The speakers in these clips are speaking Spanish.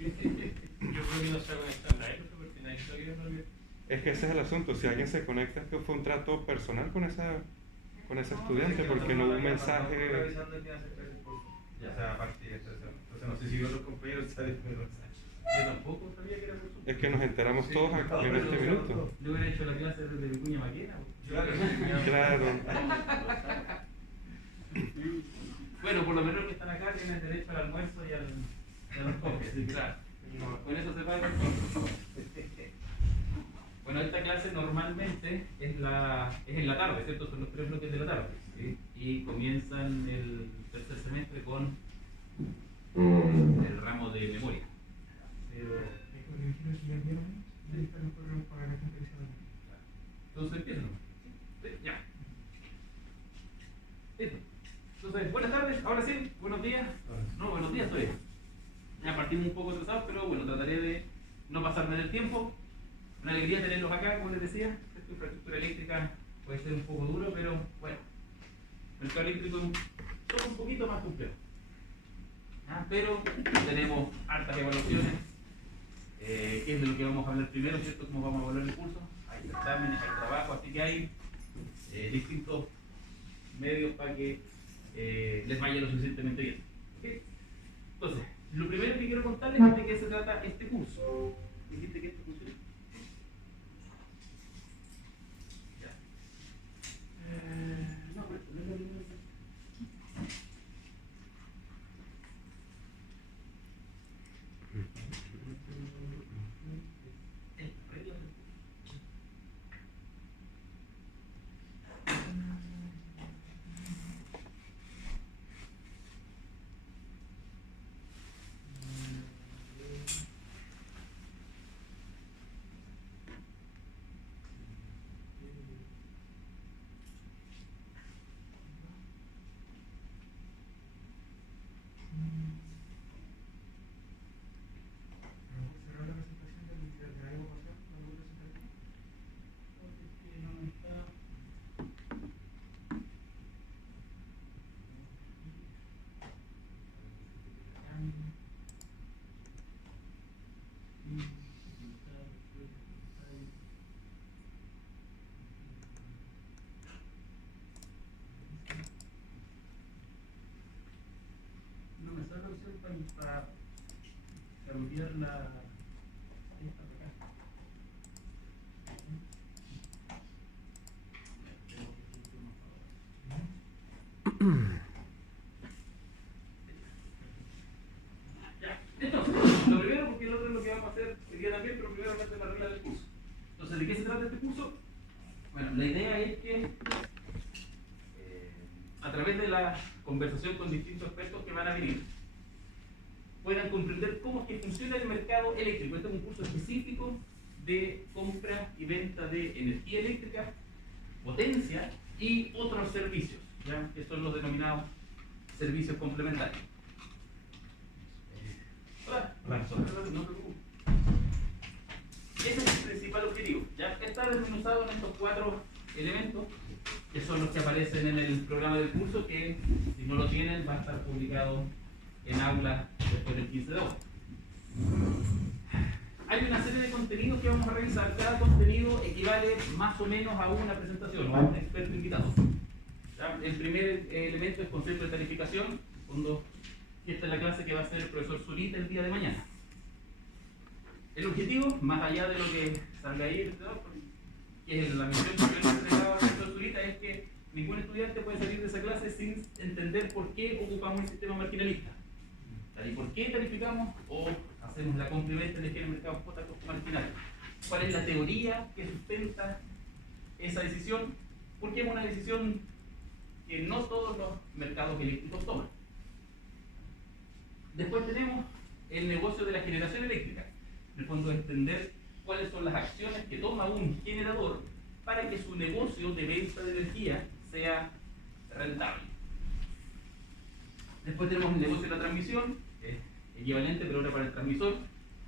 Yo creo que no se va a conectar nadie, porque nadie sabe que no. Es que ese es el asunto, si alguien se conecta es que fue un trato personal con esa estudiante, porque no hubo un mensaje. Ya sea a partir de eso. Entonces no sé si otros compañeros saben, pero Yo tampoco sabía que era por Zoom. Es que nos enteramos todos en este minuto. Yo hubiera hecho la clase desde Vicuña Maquena. Claro. Bueno, por lo menos los que están acá tienen derecho al almuerzo y a los copias, sí, claro. Con eso se paga. Bueno, esta clase normalmente es en la tarde, ¿cierto? Son los 3 bloques de la tarde, ¿sí? Y comienzan el tercer semestre con el ramo de memoria. Entonces empiezan. ¿Sí? Ya. Listo. Entonces, buenas tardes, ahora sí, buenos días. No, buenos días todavía. Ya partimos un poco atrasados, pero bueno, trataré de no pasarme del tiempo. Una alegría tenerlos acá, como les decía. Esta infraestructura eléctrica puede ser un poco duro, pero bueno, el mercado eléctrico es todo un poquito más complejo. Pero tenemos hartas evaluaciones, que es de lo que vamos a hablar primero, ¿cierto? Cómo vamos a evaluar el curso. Hay exámenes, hay trabajo, así que hay distintos medios para que les vaya lo suficientemente bien. ¿Okay? Entonces, lo primero que quiero contarles es de qué se trata este curso. ¿Dijiste que esto funciona? Ya. No, pero esto no es lo primero. No me sale la opción para cambiar la... Entonces, lo primero, porque el otro es lo que vamos a hacer hoy día también, pero primero vamos a hacer la regla del curso. Entonces, ¿de qué se trata este curso? Bueno, la idea es que a través de la conversación con distintos expertos que van a venir, puedan comprender cómo es que funciona el mercado eléctrico. Este es un curso específico de compra y venta de energía eléctrica, potencia y otros servicios, ¿ya? Que son los denominados servicios complementarios. Hola. No te preocupes. Ese es el principal objetivo. Ya está desmenuzado en estos 4 elementos, que son los que aparecen en el programa del curso, que si no lo tienen va a estar publicado en aula después del 15 de agosto. Hay una serie de contenidos que vamos a revisar. Cada contenido equivale más o menos a una presentación o a un experto invitado. ¿Ya? El primer elemento es concepto de tarificación. Esta es la clase que va a hacer el profesor Zurita el día de mañana. El objetivo, más allá de lo que salga ahí, que es la misión que yo le entregaba al profesor Zurita, es que ningún estudiante puede salir de esa clase sin entender por qué ocupamos el sistema marginalista. ¿Y por qué tarificamos o hacemos la compra y venta de energía en el mercado cuota costo marginal? ¿Cuál es la teoría que sustenta esa decisión? Porque es una decisión que no todos los mercados eléctricos toman. Después tenemos el negocio de la generación eléctrica. En el fondo, entender cuáles son las acciones que toma un generador para que su negocio de venta de energía sea rentable. Después tenemos el negocio de la transmisión, que es equivalente pero ahora para el transmisor,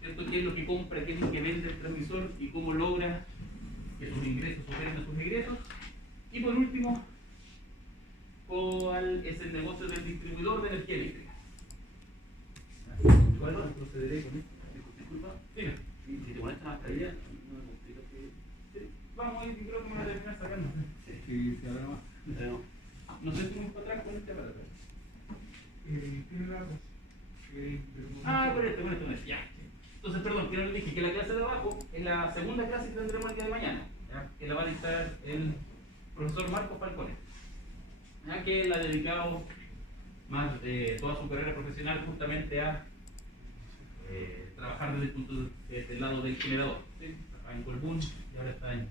¿cierto? ¿Qué es lo que compra, qué es lo que vende el transmisor y cómo logra que sus ingresos superen a sus egresos? Y por último, ¿cuál es el negocio del distribuidor de energía eléctrica? Bueno, procederé con esto. Disculpa. Mira, si te pones esta mascarilla, no me complica que... Sí, vamos, yo creo que me voy a terminar sacando. Sí, se habla más. No sé si muy para atrás con este aparato. Tiene la voz. Con este, ya. Entonces, perdón, que no les dije que la clase de abajo es la segunda clase que tendremos el día de mañana, ¿ya? Que la va a dictar el profesor Marcos Falcone, ¿ya? Que él ha dedicado más toda su carrera profesional justamente a trabajar desde el punto del lado del generador, ¿sí? Trabajaba en Colbún y ahora está en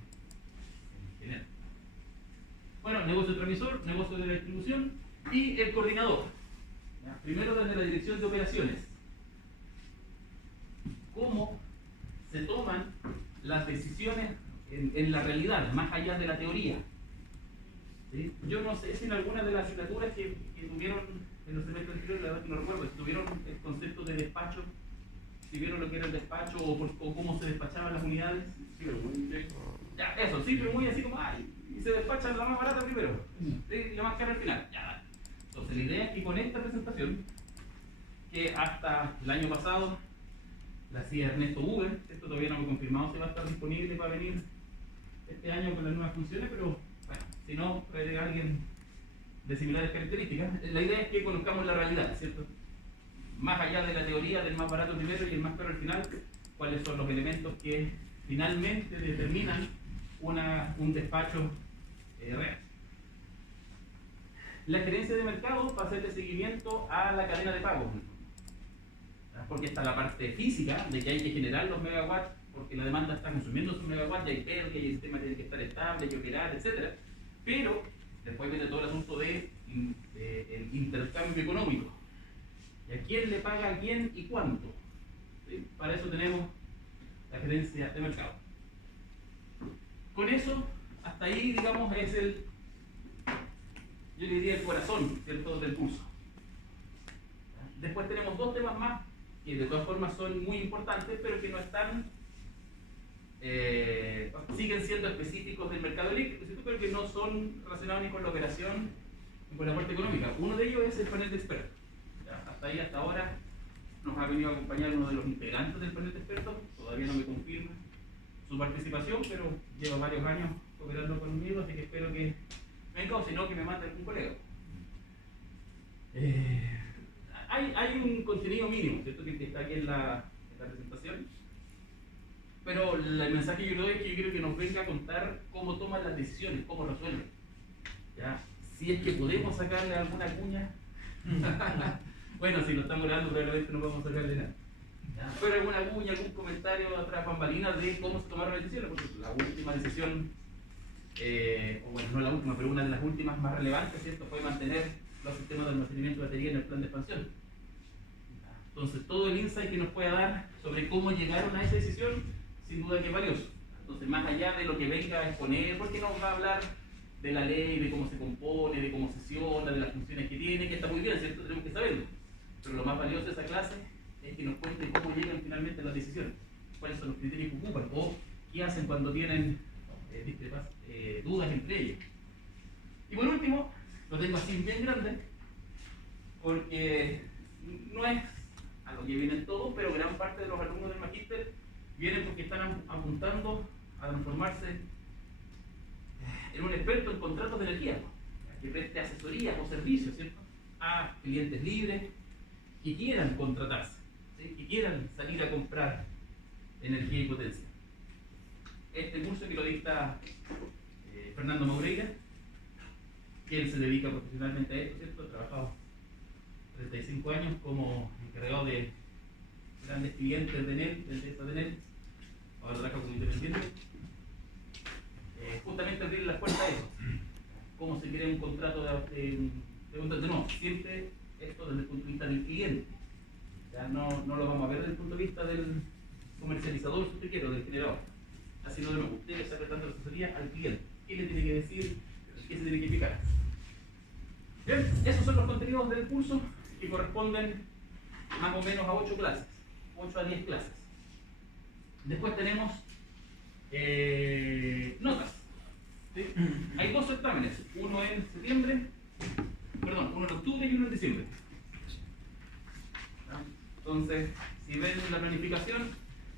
General. Bueno, negocio de transmisor, negocio de la distribución y el coordinador. ¿Ya? Primero desde la dirección de operaciones. ¿Cómo se toman las decisiones en la realidad, más allá de la teoría? ¿Sí? Yo no sé si en alguna de las asignaturas que tuvieron en los semestres anteriores, la verdad que no recuerdo, si tuvieron el concepto de despacho, si vieron lo que era el despacho o cómo se despachaban las unidades. Sí, pero muy bien. Ya, eso, sí, pero muy así como, y se despachan la más barata primero, ¿sí? Y la más cara al final. Ya. Entonces la idea es que con esta presentación, que hasta el año pasado la hacía Ernesto Uber, esto todavía no me he confirmado si va a estar disponible para venir este año con las nuevas funciones, pero bueno, si no, traeré a alguien de similares características. La idea es que conozcamos la realidad, ¿cierto? Más allá de la teoría del más barato primero y el más caro al final, cuáles son los elementos que finalmente determinan un despacho real. La gerencia de mercado para hacerle seguimiento a la cadena de pagos, porque está la parte física de que hay que generar los megawatts porque la demanda está consumiendo sus megawatts y hay pérdida y el sistema tiene que estar estable, hay que operar, etc. Pero después viene todo el asunto de el intercambio económico. ¿Y a quién le paga a quién y cuánto? ¿Sí? Para eso tenemos la gerencia de mercado. Con eso, hasta ahí, digamos, es yo le diría el corazón, ¿cierto?, del curso. Después tenemos dos temas más que de todas formas son muy importantes, pero que no están, siguen siendo específicos del mercado eléctrico, pero que no son relacionados ni con la operación ni con la parte económica. Uno de ellos es el panel de expertos. Hasta ahí, hasta ahora, nos ha venido a acompañar uno de los integrantes del panel de expertos, todavía no me confirma su participación, pero lleva varios años operando conmigo, así que espero que venga o si no, que me mande algún colega. Hay un contenido mínimo, ¿cierto?, que está aquí en la presentación, pero el mensaje que yo le doy es que yo quiero que nos venga a contar cómo toman las decisiones, cómo resuelven. ¿Ya? Si es que podemos sacarle alguna cuña, bueno, si lo estamos grabando probablemente no podemos sacarle nada. ¿Ya? Pero alguna cuña, algún comentario atrás bambalinas de cómo se tomaron las decisiones, porque la última decisión, o bueno, no la última, pero una de las últimas más relevantes, ¿cierto?, fue mantener los sistemas de almacenamiento de batería en el plan de expansión. Entonces, todo el insight que nos pueda dar sobre cómo llegaron a esa decisión, sin duda que es valioso. Entonces, más allá de lo que venga a exponer, porque nos va a hablar de la ley, de cómo se compone, de cómo sesiona, de las funciones que tiene, que está muy bien, ¿cierto?, tenemos que saberlo. Pero lo más valioso de esa clase es que nos cuente cómo llegan finalmente a las decisiones, cuáles son los criterios que ocupan, o qué hacen cuando tienen dudas entre ellos. Y por último, lo tengo así bien grande, porque no es a lo que vienen todos, pero gran parte de los alumnos del magíster vienen porque están apuntando a transformarse en un experto en contratos de energía, ¿no?, que preste asesorías o servicios, ¿cierto?, a clientes libres que quieran contratarse, ¿sí?, que quieran salir a comprar energía y potencia. Este curso que lo dicta Fernando Maureira, que él se dedica profesionalmente a esto, ¿cierto?, ha trabajado 35 años como encargado de grandes clientes de NEL, del DESA de NEL, ahora trabaja como independiente. Justamente abrir las puertas a eso, cómo se crea un contrato de nuevo, siempre esto desde el punto de vista del cliente. Ya no lo vamos a ver desde el punto de vista del comercializador, si usted quiere, o del generador. Así no debemos, usted está prestando la asesoría al cliente. ¿Qué le tiene que decir? ¿Qué se tiene que explicar? Bien, esos son los contenidos del curso que corresponden más o menos a 8 clases, 8 a 10 clases. Después tenemos notas. ¿Sí? Hay 2 certámenes, uno en octubre y uno en diciembre. Entonces, si ven la planificación,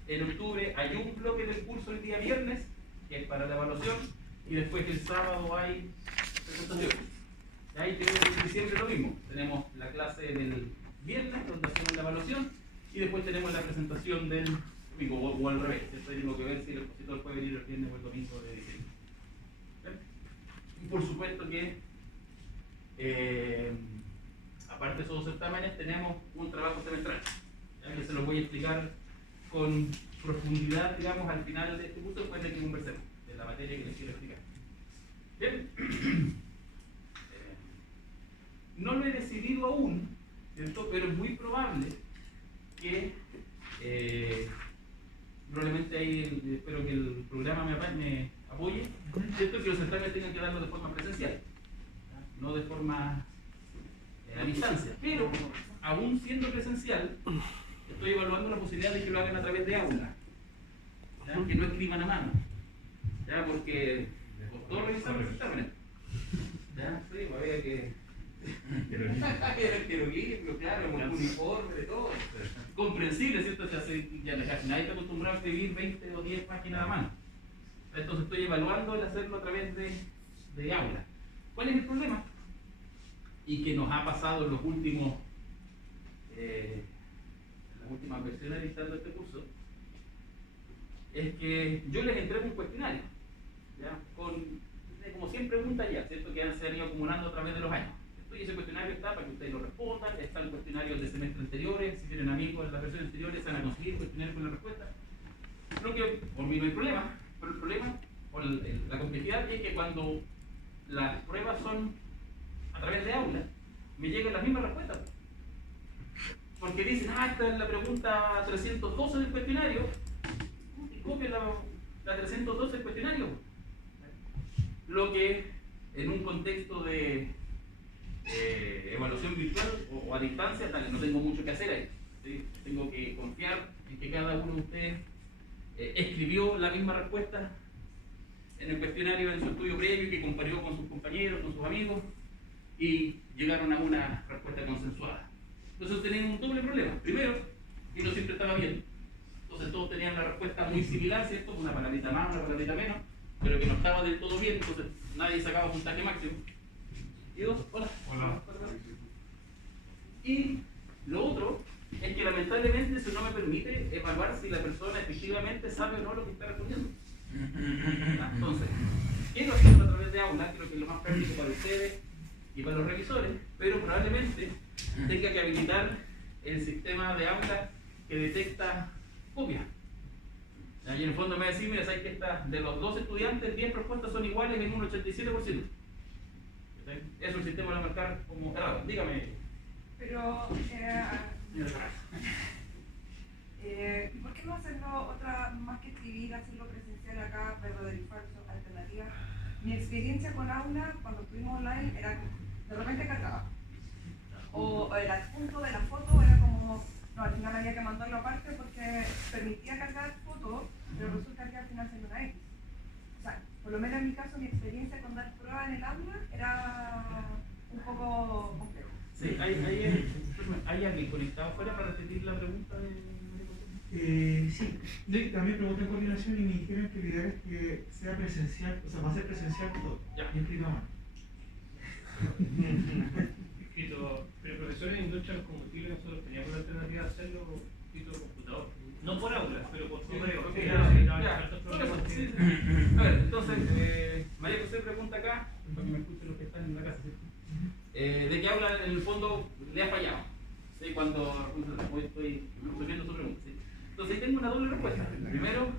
En octubre hay un bloque del curso el día viernes, que es para la evaluación, y después el sábado hay presentaciones. Ahí tenemos en diciembre lo mismo. Tenemos la clase del viernes, donde hacemos la evaluación, y después tenemos la presentación del domingo, o al revés. Después tengo que ver si el expositor puede venir el viernes o el domingo de diciembre. ¿Bien? Y por supuesto que, aparte de esos certámenes, tenemos un trabajo semestral, ¿ya? Que se lo voy a explicar con profundidad, digamos, al final de este curso, después de que conversemos de la materia que les quiero explicar. Bien. No lo he decidido aún, ¿cierto? Pero es muy probable que, probablemente ahí, espero que el programa me apoye, ¿cierto? Que los certámenes tengan que darlo de forma presencial, ¿ya? No de forma a distancia. Pero, aún siendo presencial, estoy evaluando la posibilidad de que lo hagan a través de aula, ¿ya? Que no escriban a mano, ¿ya? Porque costó revisar los certámenes, ¿ya? Sí, había que... Jeroglífico, claro, con uniforme, de todo. Comprensible, ¿cierto? O sea, ya casi nadie está acostumbrado a escribir 20 o 10 páginas a mano. Entonces estoy evaluando el hacerlo a través de aula. ¿Cuál es el problema? Y que nos ha pasado en los últimos, en las últimas versiones editando este curso, es que yo les entrego un cuestionario, ¿ya? Con como 100 preguntas ya, ¿cierto? Que se han ido acumulando a través de los años. Y ese cuestionario está para que ustedes lo respondan, están cuestionarios de semestres anteriores, si tienen amigos en las versiones anteriores, van a conseguir cuestionarios con la respuesta. Creo que por mí no hay problema, pero el problema, o la complejidad es que cuando las pruebas son a través de aula, me llegan las mismas respuestas. Porque dicen, esta es la pregunta 312 del cuestionario, y copian la 312 del cuestionario. Lo que en un contexto de evaluación virtual o a distancia, no tengo mucho que hacer ahí, ¿sí? Tengo que confiar en que cada uno de ustedes escribió la misma respuesta en el cuestionario en su estudio previo, que comparó con sus compañeros, con sus amigos, y llegaron a una respuesta consensuada. Entonces tenemos un doble problema. Primero, que no siempre estaba bien, entonces todos tenían la respuesta muy similar, ¿cierto? Una palabrita más, una palabrita menos, pero que no estaba del todo bien, entonces nadie sacaba puntaje máximo. Y dos, hola. Hola. Y lo otro es que lamentablemente eso no me permite evaluar si la persona efectivamente sabe o no lo que está respondiendo. Entonces, quiero hacerlo a través de aula, creo que es lo más práctico para ustedes y para los revisores, pero probablemente tenga que habilitar el sistema de aula que detecta copias. Y en el fondo me va a decir, mira, sabes que de los 2 estudiantes, 10 respuestas son iguales en un 87%. Eso el sistema lo va a marcar como errado. Dígame. Pero, ¿por qué no hacerlo otra, más que escribir, hacerlo presencial acá, verdadero y falso, alternativa? Mi experiencia con aula, cuando estuvimos online, era de repente cargaba. O el adjunto de la foto era como, no, al final había que mandarlo aparte porque permitía cargar fotos, pero resulta que al final se una X. O sea, por lo menos en mi caso, mi experiencia con dar pruebas en el aula era un poco complejo. Sí, ¿hay alguien conectado afuera para repetir la pregunta de Sí, también pregunté en coordinación y me dijeron que la idea es que sea presencial, o sea, va a ser presencial todo. Ya. Y escrito a mano. Escrito, pero profesores en industria de los combustibles nosotros teníamos la alternativa de hacerlo escrito computador. No por aulas, pero por correo. A ver, entonces, María José pregunta acá, para que me escuchen los que están en la casa, ¿cierto? ¿De qué habla en el fondo le ha fallado? ¿Sí? Cuando hoy estoy resolviendo su pregunta. ¿Sí? Entonces, tengo una doble respuesta. Primero,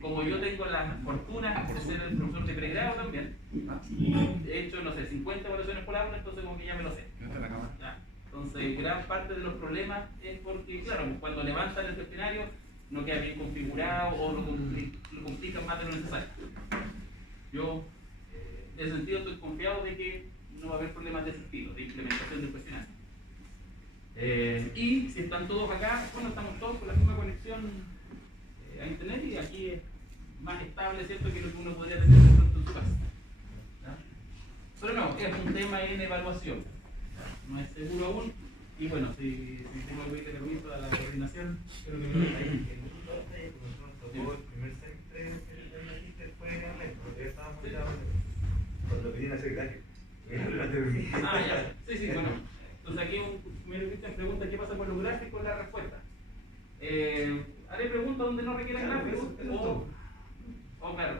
como yo tengo la fortuna de ser el profesor de pregrado también, he hecho, no sé, 50 evaluaciones por aula, entonces como que ya me lo sé. ¿Ya? Entonces, gran parte de los problemas es porque, claro, cuando levantan el cuestionario no queda bien configurado o lo complican más de lo necesario. Yo, en ese sentido, estoy confiado de que no va a haber problemas de ese estilo, de implementación del cuestionario. Y si están todos acá, bueno, estamos todos con la misma conexión a internet y aquí es más estable, ¿cierto?, que lo que uno podría tener de pronto en su casa. ¿Ya? Pero no, es un tema en evaluación. ¿Ya? No es seguro aún. Y bueno, si tengo que pedir permiso a la coordinación, creo que me lo ahí. pregunta qué pasa con los gráficos, la respuesta. Haré preguntas donde no requieran gráficos,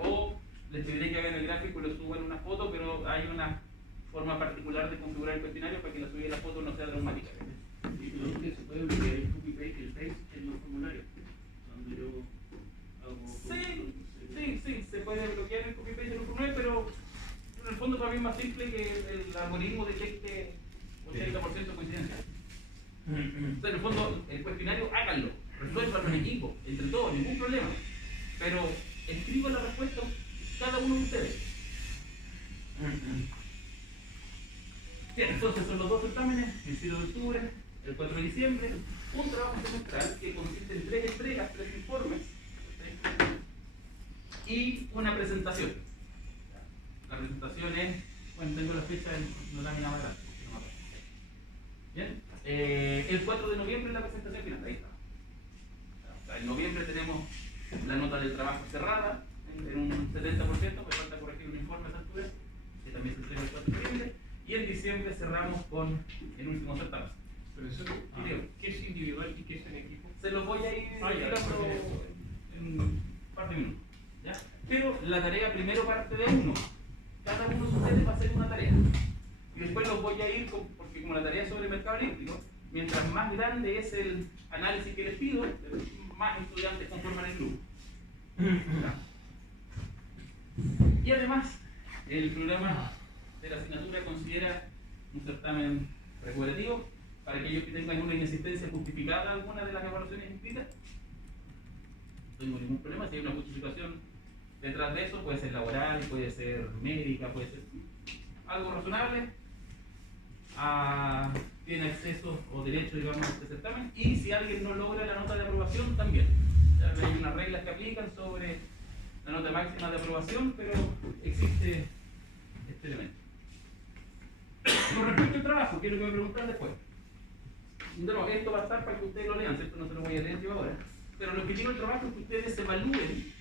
o les pediré que hagan el gráfico y lo suban una foto, pero hay una forma particular de configurar el cuestionario para que la subida de la foto no sea traumática. Y lo que se puede bloquear el copy paste y el paste en los formularios. Cuando yo hago. Sí, se puede bloquear el copy paste en un formulario, pero en el fondo para mí es más simple que el algoritmo detecte 80% coincidencia. Entonces, en el fondo, el cuestionario háganlo, resuélvanlo en equipo, entre todos, ningún problema. Pero escriban la respuesta cada uno de ustedes. Bien, entonces son los dos certámenes, el 7 de octubre, el 4 de diciembre, un trabajo semestral que consiste en 3 entregas, 3 informes y una presentación. La presentación es, bueno, tengo la fecha en la lámina más grande. Bien, el 4 de noviembre es la presentación final, ahí está. O sea, en noviembre tenemos la nota del trabajo cerrada en un 70%, me falta corregir un informe a esa altura, que también se entrega el 4 de noviembre, y en diciembre cerramos con el último certamen. Profesor, ¿qué es individual y qué es en equipo? Se los voy a ir explicando en un par de minutos, ¿ya? Pero la tarea primero parte de uno. Cada uno de ustedes va a hacer una tarea. Y después los voy a ir, porque como la tarea es sobre el mercado eléctrico, mientras más grande es el análisis que les pido, más estudiantes conforman el grupo. Y además, el programa de la asignatura considera un certamen regulativo para aquellos que tengan una inexistencia justificada de alguna de las evaluaciones inscritas. No tengo ningún problema, si hay una justificación detrás de eso, puede ser laboral, puede ser médica, puede ser algo razonable, tiene acceso o derecho, digamos, a este certamen. Y si alguien no logra la nota de aprobación, también. Ya hay unas reglas que aplican sobre la nota máxima de aprobación, pero existe este elemento. Con respecto al trabajo, que es lo que me preguntan después. No, esto va a estar para que ustedes lo lean, ¿cierto? No se lo voy a leer yo ahora. Pero lo que digo el trabajo es que ustedes evalúen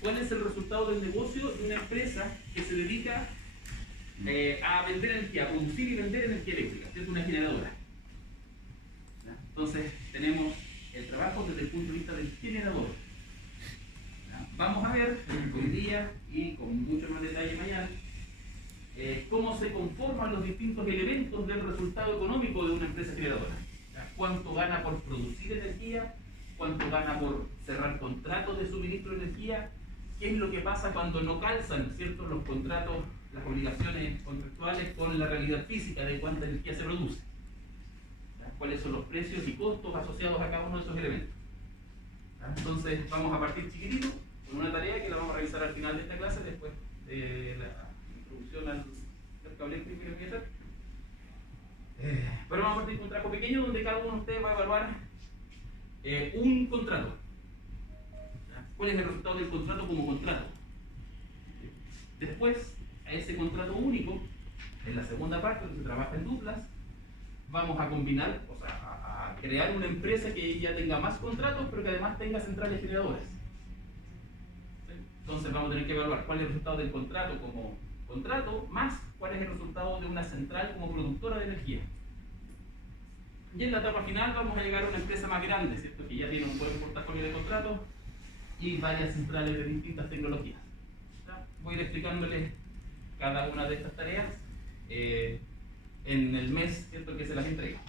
cuál es el resultado del negocio de una empresa que se dedica a vender energía, a producir y vender energía eléctrica, es una generadora. ¿Ya? Entonces, tenemos el trabajo desde el punto de vista del generador. ¿Ya? Vamos a ver hoy día y con mucho más detalle mañana cómo se conforman los distintos elementos del resultado económico de una empresa generadora. ¿Ya? Cuánto gana por producir energía, cuánto gana por cerrar contratos de suministro de energía, qué es lo que pasa cuando no calzan, ¿cierto?, los contratos, las obligaciones contractuales con la realidad física de cuánta energía se produce. ¿Ya? Cuáles son los precios y costos asociados a cada uno de esos elementos. ¿Ya? Entonces vamos a partir chiquitito con una tarea que la vamos a revisar al final de esta clase, después de la introducción al mercado eléctrico que voy a hacer. Pero vamos a partir con un trabajo pequeño donde cada uno de ustedes va a evaluar un contrato. ¿Ya? ¿Cuál es el resultado del contrato como contrato? Después, a ese contrato único, en la segunda parte donde se trabaja en duplas, vamos a combinar, o sea, a crear una empresa que ya tenga más contratos, pero que además tenga centrales generadoras. ¿Sí? Entonces vamos a tener que evaluar cuál es el resultado del contrato como contrato, más cuál es el resultado de una central como productora de energía. Y en la etapa final vamos a llegar a una empresa más grande, ¿cierto?, que ya tiene un buen portafolio de contratos y varias centrales de distintas tecnologías. ¿Ya? Voy a ir explicándoles cada una de estas tareas en el mes, ¿cierto?, que se las entrega.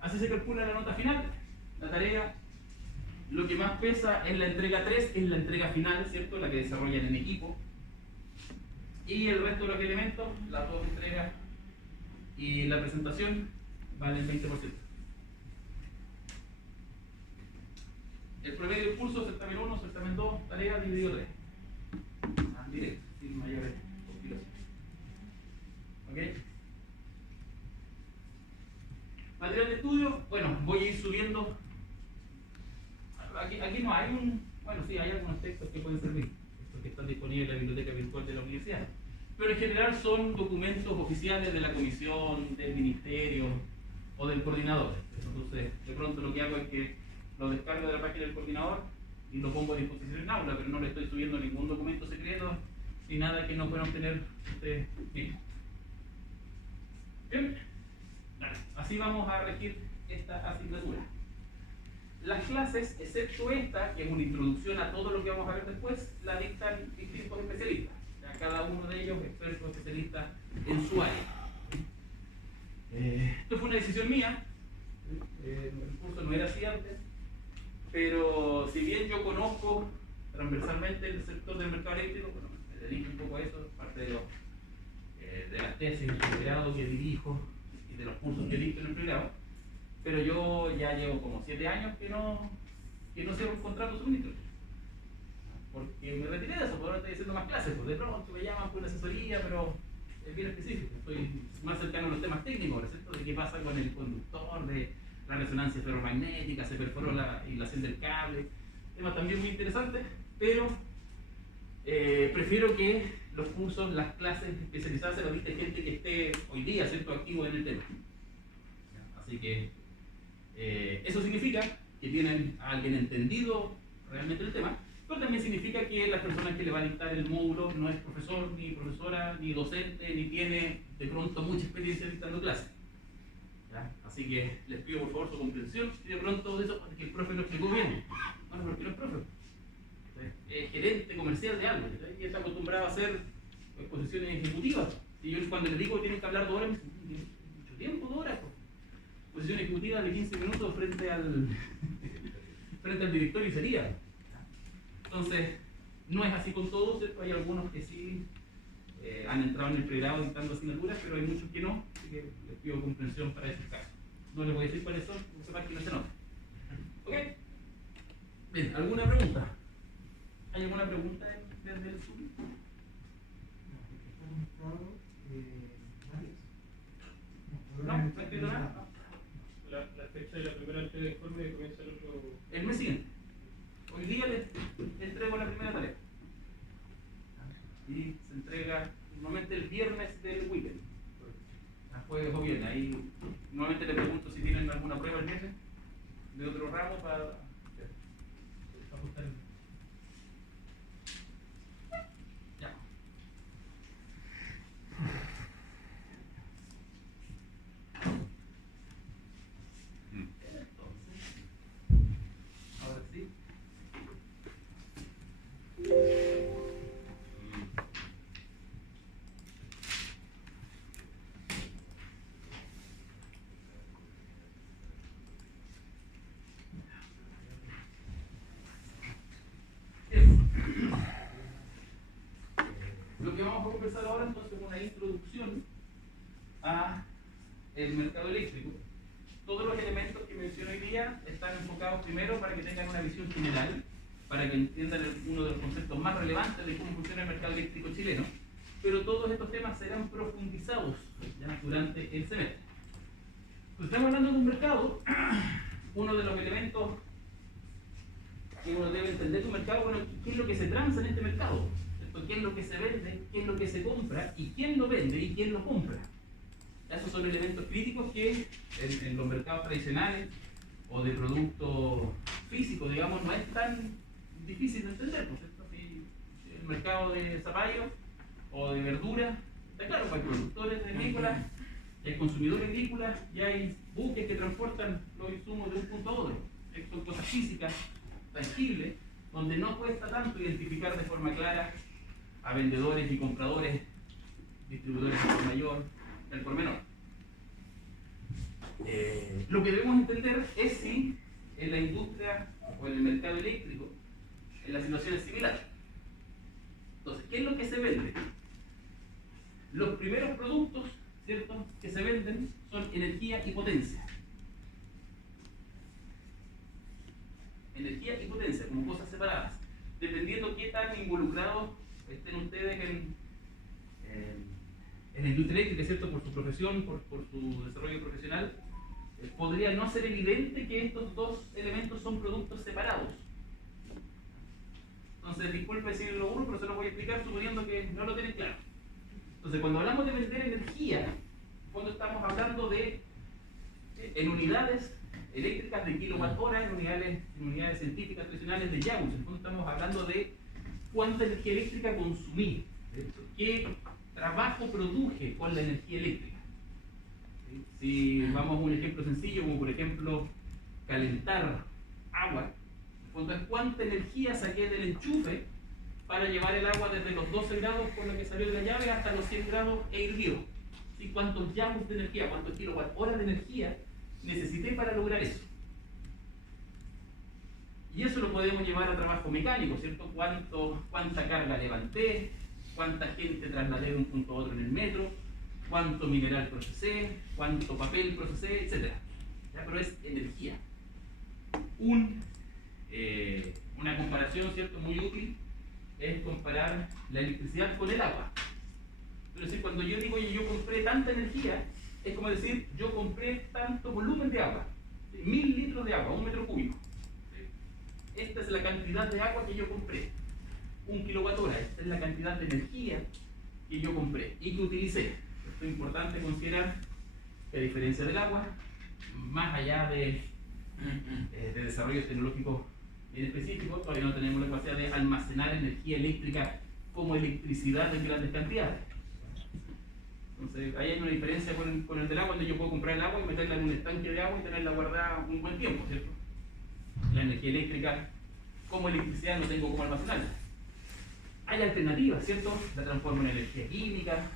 Así se calcula la nota final. La tarea, lo que más pesa en la entrega 3 es la entrega final, ¿cierto?, la que desarrollan en equipo. Y el resto de los elementos, las dos entregas y la presentación, valen 20%. El promedio del curso, certamen 1, certamen 2, tarea dividido 3. Directo, sin mayores complicaciones. ¿Ok? Material de estudio, bueno, voy a ir subiendo. Aquí no hay un. Bueno, sí, hay algunos textos que pueden servir, porque están disponibles en la biblioteca virtual de la universidad. Pero en general son documentos oficiales de la comisión, del ministerio o del coordinador. Entonces, de pronto lo que hago es que lo descargo de la página del coordinador y lo pongo a disposición en aula, pero no le estoy subiendo ningún documento secreto ni nada que no puedan obtener ustedes mismos. Bien. Así vamos a regir esta asignatura. Las clases, excepto esta, que es una introducción a todo lo que vamos a ver después, la dictan distintos especialistas. O sea, cada uno de ellos experto especialista en su área. Esto fue una decisión mía. El curso no era así antes, pero si bien yo conozco transversalmente el sector del mercado eléctrico, bueno, me dedico un poco a eso, parte de las tesis de grado que dirijo y de los cursos que dicto en el pregrado, pero yo ya llevo como 7 años que no cierro un contrato suministro, porque me retiré de eso, por ahora estoy haciendo más clases, pues de pronto me llaman por una asesoría, pero es bien específico, estoy más cercano a los temas técnicos, ¿cierto? De qué pasa con el conductor, de la resonancia ferromagnética, se perforó la hilación del cable, tema también muy interesante, pero prefiero que los cursos, las clases especializadas se las dicte gente que esté hoy día, ¿cierto?, activo en el tema. Así que eso significa que tienen a alguien entendido realmente el tema, pero también significa que la persona que le va a dictar el módulo no es profesor, ni profesora, ni docente, ni tiene de pronto mucha experiencia dictando clases. ¿Ya? Así que les pido por favor su comprensión y de pronto eso que el profe lo explicó bien. Bueno, porque no es profe, es gerente comercial de algo, y está acostumbrado a hacer exposiciones ejecutivas. Y yo cuando les digo que tienen que hablar 2 horas, me dicen, "¿Tienen mucho tiempo, 2 horas?" Exposición ejecutiva de 15 minutos frente al directorio y sería. Entonces, no es así con todos, ¿cierto? Hay algunos que sí han entrado en el pregrado dictando asignaturas, pero hay muchos que no, así que les pido comprensión para esos casos. No les voy a decir cuáles son, no sepan que no se nota. ¿Ok? Bien, ¿alguna pregunta? ¿Hay alguna pregunta desde el Zoom? No, no he escrito nada. La fecha de la primera entrega de informe comienza el otro... El mes siguiente. Hoy día les entrego la primera tarea. Y se entrega normalmente el viernes del weekend. Jueves o viernes. Ahí normalmente les pregunto si tienen alguna prueba el viernes de otro ramo para ajustar. Ya. Entonces, ahora sí. Lo que vamos a conversar ahora entonces es una introducción a el mercado eléctrico. Todos los elementos que menciono hoy día están enfocados primero para que tengan una visión general, para que entiendan uno de los conceptos más relevantes de cómo funciona el mercado eléctrico chileno, pero todos estos temas serán profundizados ya durante el semestre. Pues estamos hablando de un mercado, uno de los elementos que uno debe entender de un mercado, bueno, ¿qué es lo que se transa en este mercado? ¿Qué es lo que se vende? ¿Qué es lo que se compra? ¿Y quién lo vende? ¿Y quién lo compra? Esos son elementos críticos que en los mercados tradicionales o de productos físicos, digamos, no es tan difícil de entender, ¿no es cierto? Si el mercado de zapallos o de verduras, está claro, hay productores agrícolas, hay consumidores agrícolas y hay buques que transportan los insumos de un punto a otro. Estas son cosas físicas, tangibles, donde no cuesta tanto identificar de forma clara a vendedores y compradores, distribuidores por mayor, el por menor. Lo que debemos entender es si en la industria o en el mercado eléctrico la situación es similar. Entonces, ¿qué es lo que se vende? Los primeros productos, ¿cierto?, que se venden son energía y potencia. Energía y potencia como cosas separadas, dependiendo qué tan involucrados estén ustedes en la industria eléctrica, ¿cierto?, por su profesión, por su desarrollo profesional, podría no ser evidente que estos dos elementos son productos separados. Entonces, disculpe si lo uno, pero se lo voy a explicar suponiendo que no lo tienen claro. Entonces, cuando hablamos de vender energía, cuando estamos hablando de en unidades eléctricas de kilowatt-hora, en unidades científicas tradicionales de joules, en fondo estamos hablando de cuánta energía eléctrica consumí, qué trabajo produje con la energía eléctrica. ¿sí? Si vamos a un ejemplo sencillo, como por ejemplo calentar agua, en el fondo es cuánta energía saqué del enchufe para llevar el agua desde los 12 grados por lo que salió de la llave hasta los 100 grados e hirvió. ¿Sí? ¿Cuántos joules de energía, cuántos kilowatt horas de energía necesité para lograr eso? Y eso lo podemos llevar a trabajo mecánico, ¿cierto? Cuánta carga levanté, cuánta gente trasladé de un punto a otro en el metro, cuánto mineral procesé, cuánto papel procesé, etc. ¿Ya? Pero es energía. Una comparación, ¿cierto?, muy útil es comparar la electricidad con el agua. Es decir, cuando yo digo, oye, yo compré tanta energía, es como decir, yo compré tanto volumen de agua, 1000 litros de agua, 1 metro cúbico. Esta es la cantidad de agua que yo compré, 1 kilowatt hora. Esta es la cantidad de energía que yo compré y que utilicé. Esto es importante considerar que, a diferencia del agua, más allá de desarrollos tecnológicos bien específicos, todavía no tenemos la capacidad de almacenar energía eléctrica como electricidad en grandes cantidades. Entonces, ahí hay una diferencia con el del agua, donde yo puedo comprar el agua y meterla en un estanque de agua y tenerla guardada un buen tiempo, ¿cierto? La energía eléctrica como electricidad no tengo cómo almacenarla. Hay alternativas, ¿cierto? La transformo en energía química,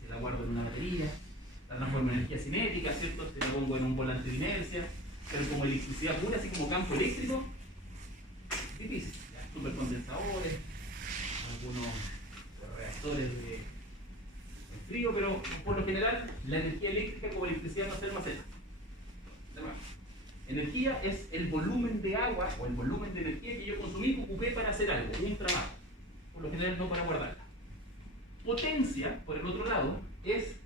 si la guardo en una batería, la transformo en energía cinética, ¿cierto? Si la pongo en un volante de inercia, pero como electricidad pura, así como campo eléctrico, difícil. Supercondensadores, algunos reactores de frío, pero por lo general la energía eléctrica como electricidad no se almacena. Energía es el volumen de agua o el volumen de energía que yo consumí y ocupé para hacer algo, un trabajo. Por lo general no para guardarla. Potencia, por el otro lado, es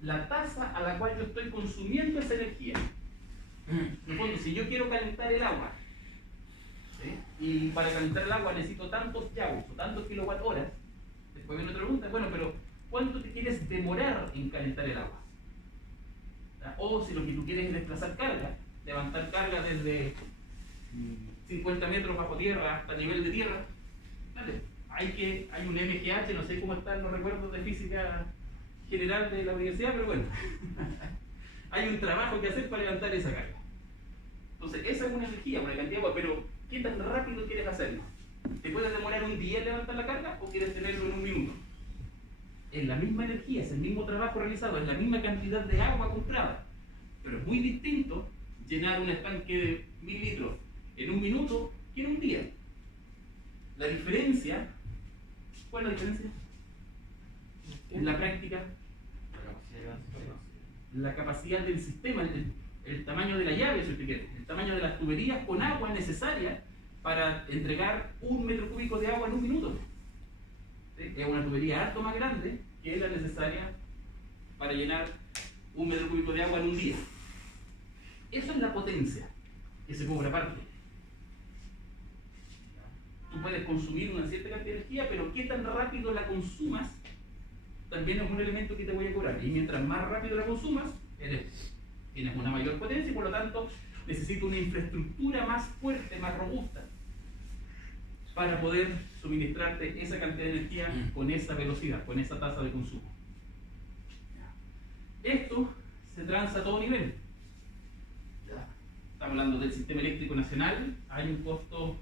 la tasa a la cual yo estoy consumiendo esa energía. En el fondo, si yo quiero calentar el agua, ¿sí?, y para calentar el agua necesito tantos joules o tantos kilowatt horas, después viene otra pregunta, bueno, pero ¿cuánto te quieres demorar en calentar el agua? O si lo que tú quieres es desplazar carga, levantar carga desde 50 metros bajo tierra hasta nivel de tierra, ¿vale? Hay un MGH, no sé cómo están los recuerdos de física general de la universidad, pero bueno, hay un trabajo que hacer para levantar esa carga. Entonces, esa es una energía, una cantidad de agua, pero ¿qué tan rápido quieres hacerlo? ¿Te puedes demorar un día en levantar la carga o quieres tenerlo en un minuto? Es la misma energía, es el mismo trabajo realizado, es la misma cantidad de agua comprada, pero es muy distinto llenar un estanque de 1000 litros en un minuto que en un día. La diferencia, ¿cuál es la diferencia? En la práctica, la capacidad del sistema, el tamaño de la llave, si usted quiere, el tamaño de las tuberías con agua necesaria para entregar 1 metro cúbico de agua en un minuto. ¿Sí? Es una tubería harto más grande que la necesaria para llenar 1 metro cúbico de agua en un día. Eso es la potencia que se cobra aparte. Tú puedes consumir una cierta cantidad de energía, pero qué tan rápido la consumas también es un elemento que te voy a cobrar. Y mientras más rápido la consumas, tienes una mayor potencia y por lo tanto necesito una infraestructura más fuerte, más robusta, para poder suministrarte esa cantidad de energía con esa velocidad, con esa tasa de consumo. Esto se transa a todo nivel. Estamos hablando del sistema eléctrico nacional, hay un costo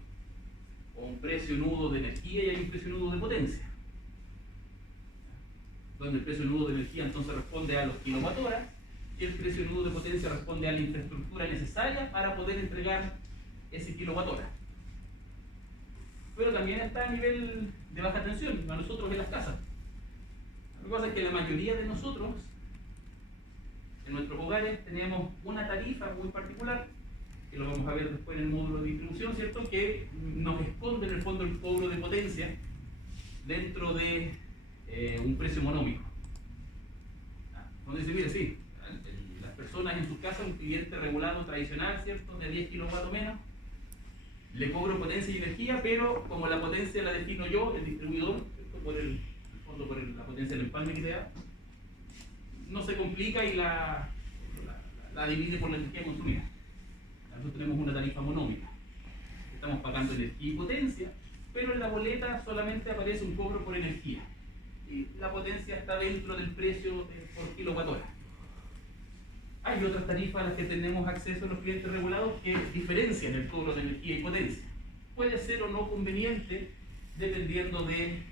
o un precio nudo de energía y hay un precio nudo de potencia. Donde el precio nudo de energía entonces responde a los kilowatt horas y el precio nudo de potencia responde a la infraestructura necesaria para poder entregar ese kilowatt hora. Pero también está a nivel de baja tensión, a nosotros en las casas. Lo que pasa es que la mayoría de nosotros, en nuestros hogares, tenemos una tarifa muy particular, que lo vamos a ver después en el módulo de distribución, ¿cierto?, que nos esconde en el fondo el cobro de potencia dentro de un precio monómico. Donde dice, mire, sí, las personas en sus casas, un cliente regulado tradicional, ¿cierto?, de 10 kilowatts o menos, le cobro potencia y energía, pero como la potencia la defino yo, el distribuidor, ¿cierto?, por la potencia del empalme que te da, no se complica y la divide por la energía consumida. Nosotros tenemos una tarifa monómica. Estamos pagando energía y potencia, pero en la boleta solamente aparece un cobro por energía. Y la potencia está dentro del precio por kilowatt hora. Hay otras tarifas a las que tenemos acceso los clientes regulados que diferencian el cobro de energía y potencia. Puede ser o no conveniente dependiendo de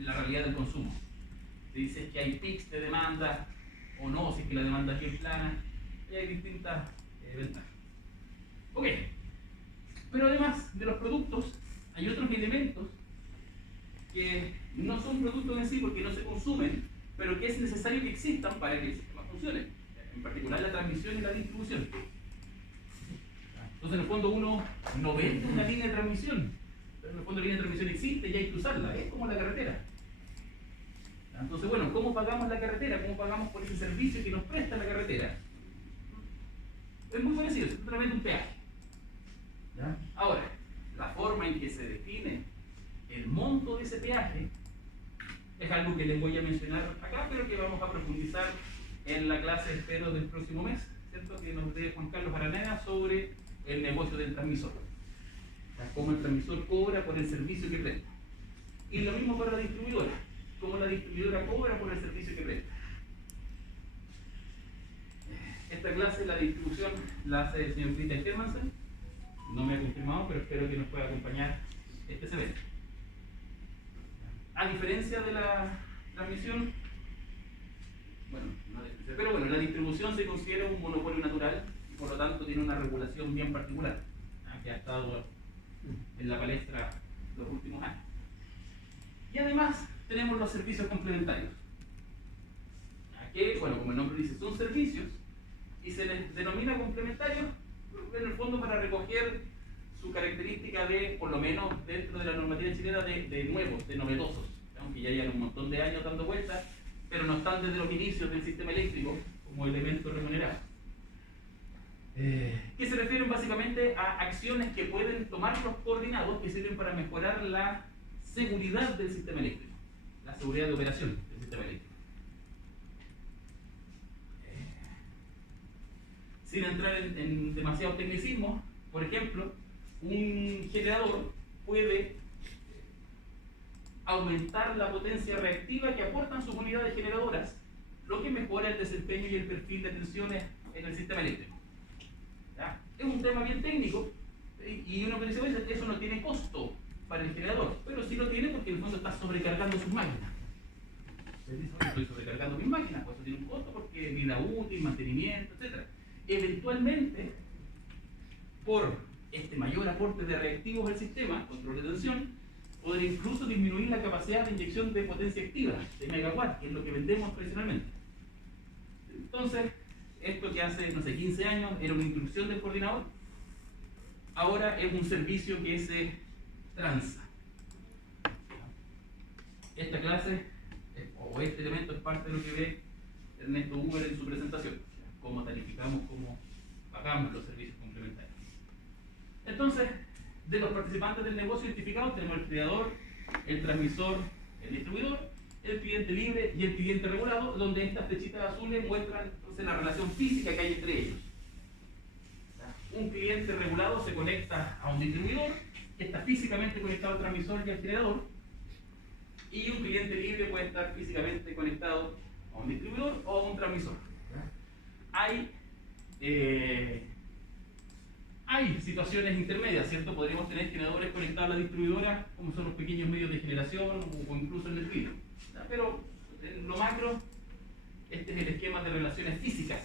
la realidad del consumo. Si dices que hay pics de demanda o no, si es que la demanda es bien plana, y hay distintas ventajas. Ok, pero además de los productos, hay otros elementos que no son productos en sí porque no se consumen, pero que es necesario que existan para que el sistema funcione, en particular la transmisión y la distribución. Entonces, en el fondo, uno no vende una línea de transmisión, pero en el fondo la línea de transmisión existe y hay que usarla, es como la carretera. Entonces, bueno, ¿cómo pagamos la carretera? ¿Cómo pagamos por ese servicio que nos presta la carretera? Es muy parecido, es a través de un peaje. ¿Ya? Ahora, la forma en que se define el monto de ese peaje es algo que les voy a mencionar acá, pero que vamos a profundizar en la clase, espero, del próximo mes, ¿cierto? Que nos dé Juan Carlos Araneda sobre el negocio del transmisor. Cómo el transmisor cobra por el servicio que presta. Y lo mismo para la distribuidora, cómo la distribuidora cobra por el servicio que presta. Esta clase, la distribución, la hace el señor Peter Hermansen. No me ha confirmado, pero espero que nos pueda acompañar este semestre. A diferencia de la transmisión, bueno, no diferencia, pero bueno, la distribución se considera un monopolio natural y por lo tanto tiene una regulación bien particular, que ha estado en la palestra los últimos años. Y además tenemos los servicios complementarios, que, bueno, como el nombre dice, son servicios y se les denomina complementarios en el fondo para recoger su característica de, por lo menos dentro de la normativa chilena, de nuevos, de novedosos, aunque ya llevan un montón de años dando vueltas, pero no están desde los inicios del sistema eléctrico como elemento remunerado. Que se refieren básicamente a acciones que pueden tomar los coordinados que sirven para mejorar la seguridad del sistema eléctrico, la seguridad de operación del sistema eléctrico. Sin entrar en demasiados tecnicismos, por ejemplo, un generador puede aumentar la potencia reactiva que aportan sus unidades generadoras, lo que mejora el desempeño y el perfil de tensiones en el sistema eléctrico. ¿Ya? Es un tema bien técnico y uno que dice, oye, eso no tiene costo para el generador, pero sí lo tiene porque en el fondo está sobrecargando sus máquinas. Se dice, oye, estoy sobrecargando mis máquinas, pues eso tiene un costo porque vida útil, mantenimiento, etc. Eventualmente, por este mayor aporte de reactivos al sistema, control de tensión, podría incluso disminuir la capacidad de inyección de potencia activa, de megawatt, que es lo que vendemos tradicionalmente. Entonces, esto que hace, no sé, 15 años era una instrucción del coordinador, ahora es un servicio que se transa. Esta clase, o este elemento, es parte de lo que ve Ernesto Huber en su presentación, cómo tarificamos, cómo pagamos los servicios complementarios. Entonces, de los participantes del negocio identificados tenemos el creador, el transmisor, el distribuidor, el cliente libre y el cliente regulado, donde estas flechitas azules muestran entonces la relación física que hay entre ellos. Un cliente regulado se conecta a un distribuidor, que está físicamente conectado al transmisor y al generador, y un cliente libre puede estar físicamente conectado a un distribuidor o a un transmisor. Hay situaciones intermedias, ¿cierto? Podríamos tener generadores conectados a la distribuidora, como son los pequeños medios de generación o incluso el del río. Pero en lo macro, este es el esquema de relaciones físicas.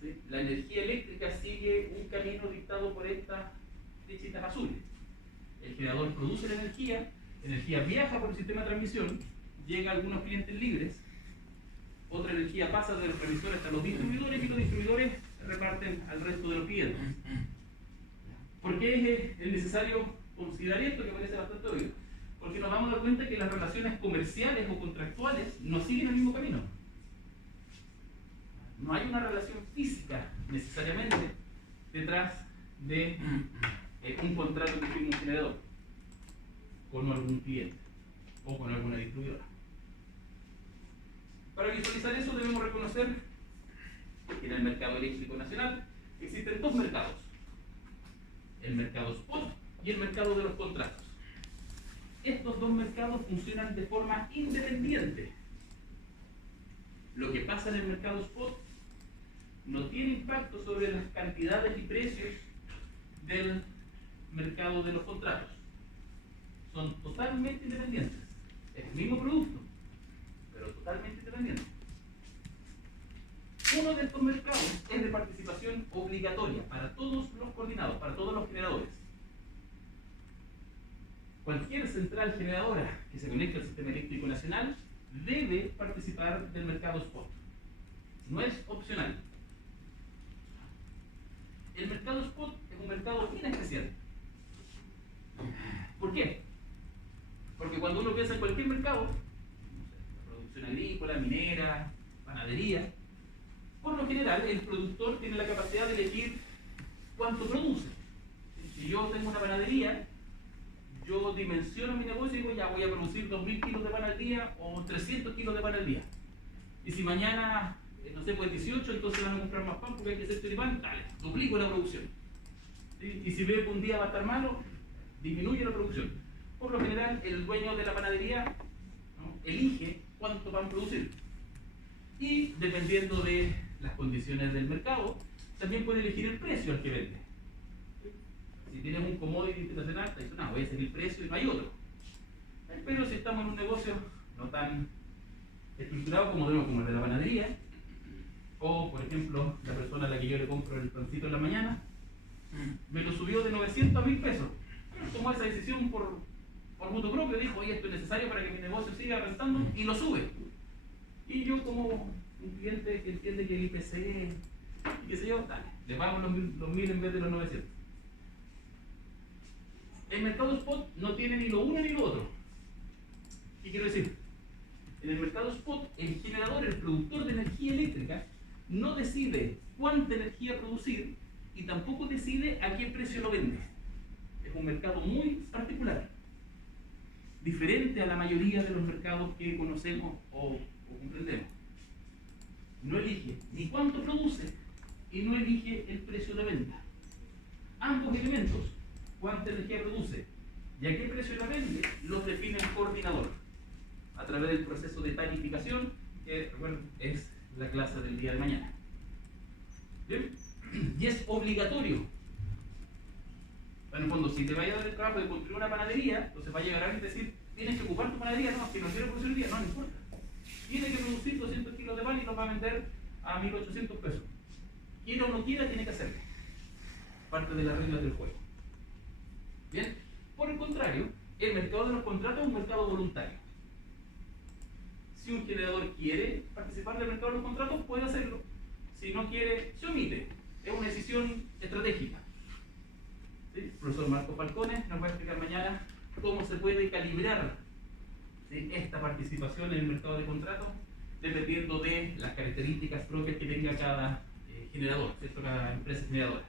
¿Sí? La energía eléctrica sigue un camino dictado por estas flechitas azules. El generador produce la energía viaja por el sistema de transmisión, llega a algunos clientes libres, otra energía pasa de los transmisores hasta los distribuidores y los distribuidores reparten al resto de los clientes. ¿Por qué es necesario considerar esto, que parece bastante obvio? Porque nos vamos a dar cuenta que las relaciones comerciales o contractuales no siguen el mismo camino. No hay una relación física necesariamente detrás de un contrato que firma un generador con algún cliente o con alguna distribuidora. Para visualizar eso debemos reconocer que en el mercado eléctrico nacional existen dos mercados: el mercado spot y el mercado de los contratos. Estos dos mercados funcionan de forma independiente. Lo que pasa en el mercado spot tiene impacto sobre las cantidades y precios del mercado de los contratos. Son totalmente independientes. Es el mismo producto, pero totalmente independientes. Uno de estos mercados es de participación obligatoria para todos los coordinados, para todos los generadores. Cualquier central generadora que se conecte al sistema eléctrico nacional debe participar del mercado spot. No es opcional. El mercado spot es un mercado bien especial. ¿Por qué? Porque cuando uno piensa en cualquier mercado, no sé, la producción agrícola, minera, panadería, por lo general el productor tiene la capacidad de elegir cuánto produce. Si yo tengo una panadería, yo dimensiono mi negocio y digo, ya voy a producir 2.000 kilos de pan al día o 300 kilos de pan al día. Y si mañana, no sé, pues 18, entonces van a comprar más pan porque hay que hacer choripán, dale, duplico la producción. ¿Sí? Y si veo que un día va a estar malo, disminuye la producción. Por lo general, el dueño de la panadería, ¿no?, elige cuánto van a producir. Y dependiendo de las condiciones del mercado, también puede elegir el precio al que vende. Si tienes un commodity internacional, te dice, no, voy a seguir el precio y no hay otro. Pero si estamos en un negocio no tan estructurado como el de la panadería, o por ejemplo, la persona a la que yo le compro el pancito en la mañana, me lo subió de 900 a 1.000 pesos. Tomó esa decisión por mutuo propio, dijo, oye, esto es necesario para que mi negocio siga rentando, y lo sube. Y yo como un cliente que entiende que el IPC, y qué sé yo, dale, le pago los 1.000 en vez de los 900. El mercado spot no tiene ni lo uno ni lo otro. ¿Qué quiero decir? En el mercado spot, el generador, el productor de energía eléctrica, no decide cuánta energía producir y tampoco decide a qué precio lo vende. Es un mercado muy particular, diferente a la mayoría de los mercados que conocemos o comprendemos. No elige ni cuánto produce y no elige el precio de venta. Ambos elementos, cuánta energía produce y a qué precio la vende, los define el coordinador a través del proceso de tarificación, que bueno, es la clase del día de mañana. ¿Bien? Y es obligatorio. Bueno, en el fondo, si te vaya a dar el trabajo de construir una panadería, entonces va a llegar alguien y decir, tienes que ocupar tu panadería. No, si no quiero producir el día, no importa. Tiene que producir 200 kilos de pan y los va a vender a 1.800 pesos. Quiera o no quiera, tiene que hacerlo. Parte de las reglas del juego. Bien, por el contrario, el mercado de los contratos es un mercado voluntario. Si un generador quiere participar del mercado de los contratos, puede hacerlo. Si no quiere, se omite. Es una decisión estratégica. ¿Sí? El profesor Marco Falcone nos va a explicar mañana cómo se puede calibrar, ¿sí?, esta participación en el mercado de contratos dependiendo de las características propias que tenga cada generador, ¿cierto?, cada empresa generadora.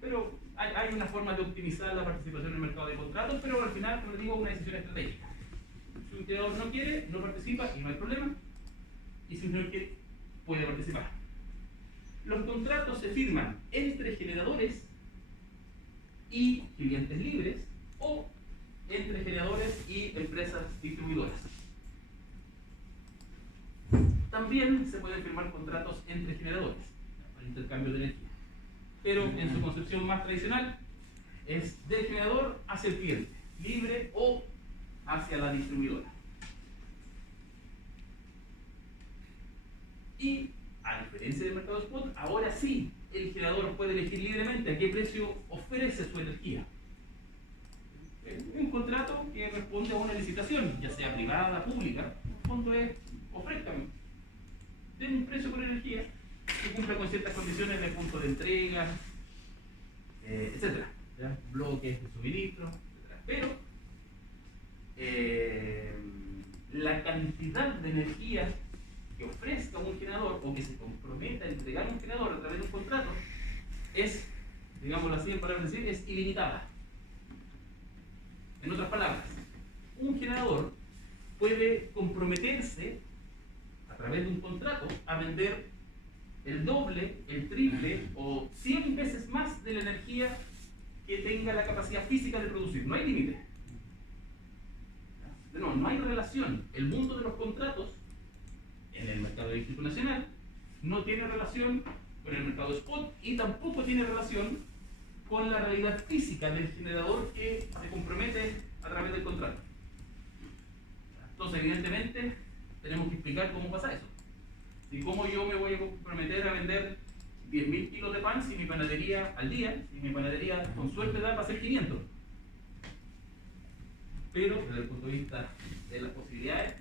Pero hay una forma de optimizar la participación en el mercado de contratos, pero al final, como les digo, es una decisión estratégica. Si un generador no quiere, no participa y no hay problema. Y si un generador quiere, puede participar. Los contratos se firman entre generadores y clientes libres o entre generadores y empresas distribuidoras. También se pueden firmar contratos entre generadores para intercambio de energía, pero en su concepción más tradicional es del generador hacia el cliente, libre o hacia la distribuidora. Y a diferencia del mercado spot, ahora sí el generador puede elegir libremente a qué precio ofrece su energía. Es un contrato que responde a una licitación, ya sea privada, pública. El fondo es, ofrézcame, den un precio por energía que cumpla con ciertas condiciones de punto de entrega, etc. ¿Ya? Bloques de suministro, etc. Pero la cantidad de energía que ofrezca un generador o que se comprometa a entregar un generador a través de un contrato es, digámoslo así en palabras decir, es ilimitada. En otras palabras, un generador puede comprometerse a través de un contrato a vender el doble, el triple o 100 veces más de la energía que tenga la capacidad física de producir. No hay límite. No hay relación. El mundo de los contratos en el mercado eléctrico nacional no tiene relación con el mercado spot y tampoco tiene relación con la realidad física del generador que se compromete a través del contrato. Entonces, evidentemente, tenemos que explicar cómo pasa eso. Y cómo yo me voy a comprometer a vender 10.000 kilos de pan si mi panadería al día, si mi panadería con suerte da para hacer 500. Pero desde el punto de vista de las posibilidades,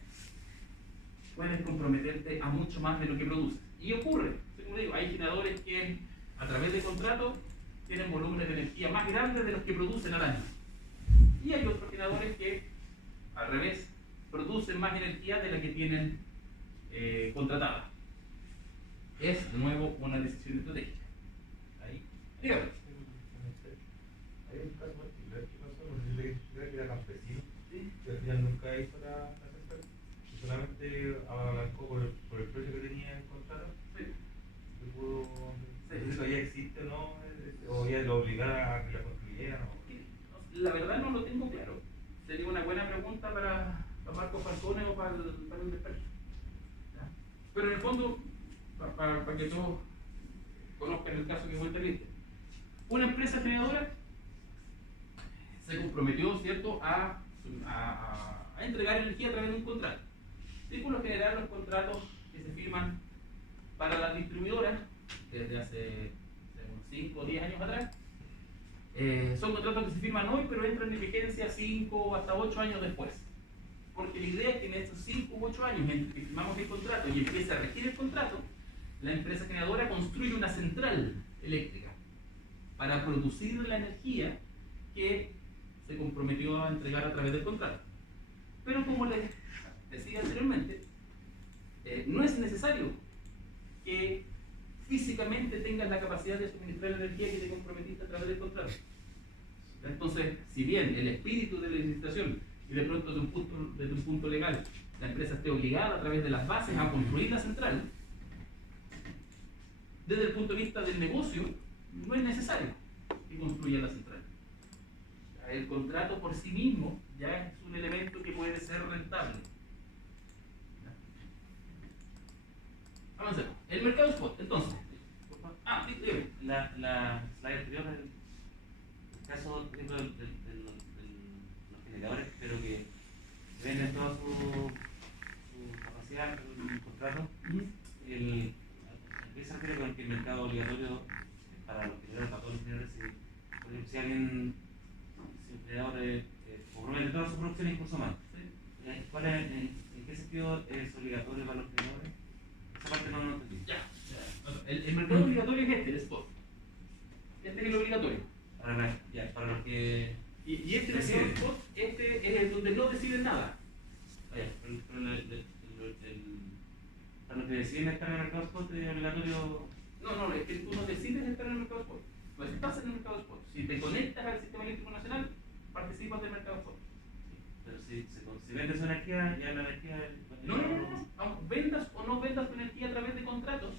puedes comprometerte a mucho más de lo que produces. Y ocurre, como digo, hay generadores que a través de contratos tienen volúmenes de energía más grandes de los que producen al año. Y hay otros generadores que, al revés, producen más energía de la que tienen contratada. Es, de nuevo, una decisión estratégica. Ahí, dígame. Hay un caso particular que pasó, no sé si le que era campesino, ¿Sí? que al final nunca hizo la central, y solamente abalancó por el precio que tenía en contrato, Sí. que pudo, Sí. no sé si todavía existe o no, o ya lo obligara a que la construyeran. La verdad no lo tengo claro. Sería una buena pregunta para Marco Falcone o para el despacho. ¿Ya? Pero en el fondo, para que todos conozcan el caso que fue terrible, una empresa generadora se comprometió, ¿cierto?, a entregar energía a través de un contrato. Y por lo general los contratos que se firman para las distribuidoras desde hace unos 5 o 10 años atrás son contratos que se firman hoy pero entran en vigencia 5 o hasta 8 años después. Porque la idea es que en estos 5 u 8 años entre que firmamos el contrato y empieza a regir el contrato, la empresa generadora construye una central eléctrica para producir la energía que se comprometió a entregar a través del contrato. Pero como les decía anteriormente, no es necesario que físicamente tengas la capacidad de suministrar la energía que te comprometiste a través del contrato. Entonces, si bien el espíritu de la licitación y de pronto desde un punto legal la empresa esté obligada a través de las bases a construir la central, desde el punto de vista del negocio no es necesario que construya la central. El contrato por sí mismo ya es un elemento que puede ser rentable. Avancemos. El mercado spot, entonces. Sí, dígame. La slide anterior, el caso, por ejemplo, de los generadores, pero que venden toda su capacidad en un contrato, ¿qué se refiere con que el mercado obligatorio para los generadores, para todos los generadores, por ejemplo, si alguien, si un generador compromete toda su producción incluso más, ¿en qué sentido es obligatorio para los generadores? Esa parte no entendí. Ya. El mercado obligatorio es el spot. Este es el obligatorio. Para los que... Y este mercado spot, este es el donde no deciden nada. Para los que deciden estar en el mercado spot es obligatorio... No, es que tú no decides estar en el mercado spot. No estás en el mercado spot. Si te conectas al sistema eléctrico nacional, participas del mercado spot. Pero si vendes energía, ya la energía... No. Vendas o no vendas tu energía a través de contratos,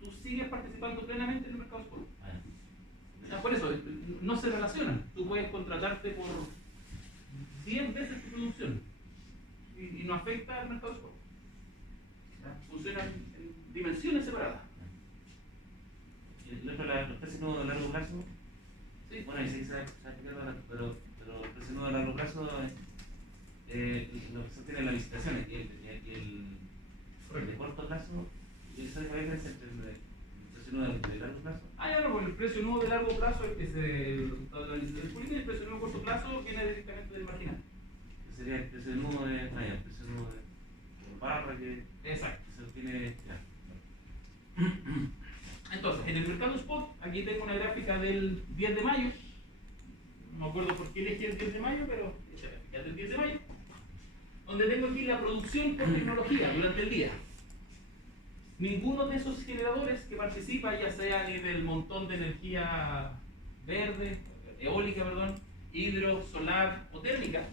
tú sigues participando plenamente en el mercado spot. Por eso, no se relacionan. Tú puedes contratarte por 100 veces tu producción y no afecta al mercado spot. Funcionan en dimensiones separadas. ¿Y los precios nuevos de largo plazo? Sí. Bueno, ahí sí se ha pero los precios nuevos de largo plazo lo que se tiene en las licitaciones y el de corto plazo, ¿y esa es la diferencia entre el precio nuevo de largo plazo? Pues el precio nuevo de largo plazo es el resultado de la licitación pública y el precio nuevo de corto plazo viene directamente del marginal. Que sería el precio nuevo el precio nuevo de barra que Exacto. se obtiene ya. Entonces, en el mercado spot, aquí tengo una gráfica del 10 de mayo. No me acuerdo por qué elegí el 10 de mayo, pero esta gráfica es del 10 de mayo. Donde tengo aquí la producción por tecnología durante el día. Ninguno de esos generadores que participa, ya sea ni del montón de energía verde, eólica, hidro, solar o térmica,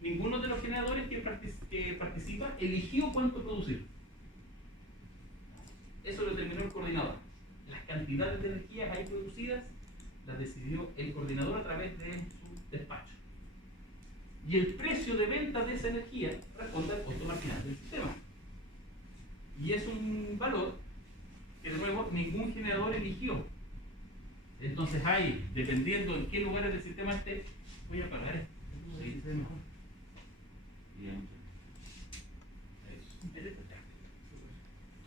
ninguno de los generadores que participa eligió cuánto producir. Eso lo determinó el coordinador. Las cantidades de energías ahí producidas las decidió el coordinador a través de su despacho. Y el precio de venta de esa energía responde al costo marginal del sistema. Y es un valor que, de nuevo, pero ningún generador eligió. Entonces hay, dependiendo en qué lugares del sistema esté, voy a apagar esto. Sí, se ve mejor. Bien.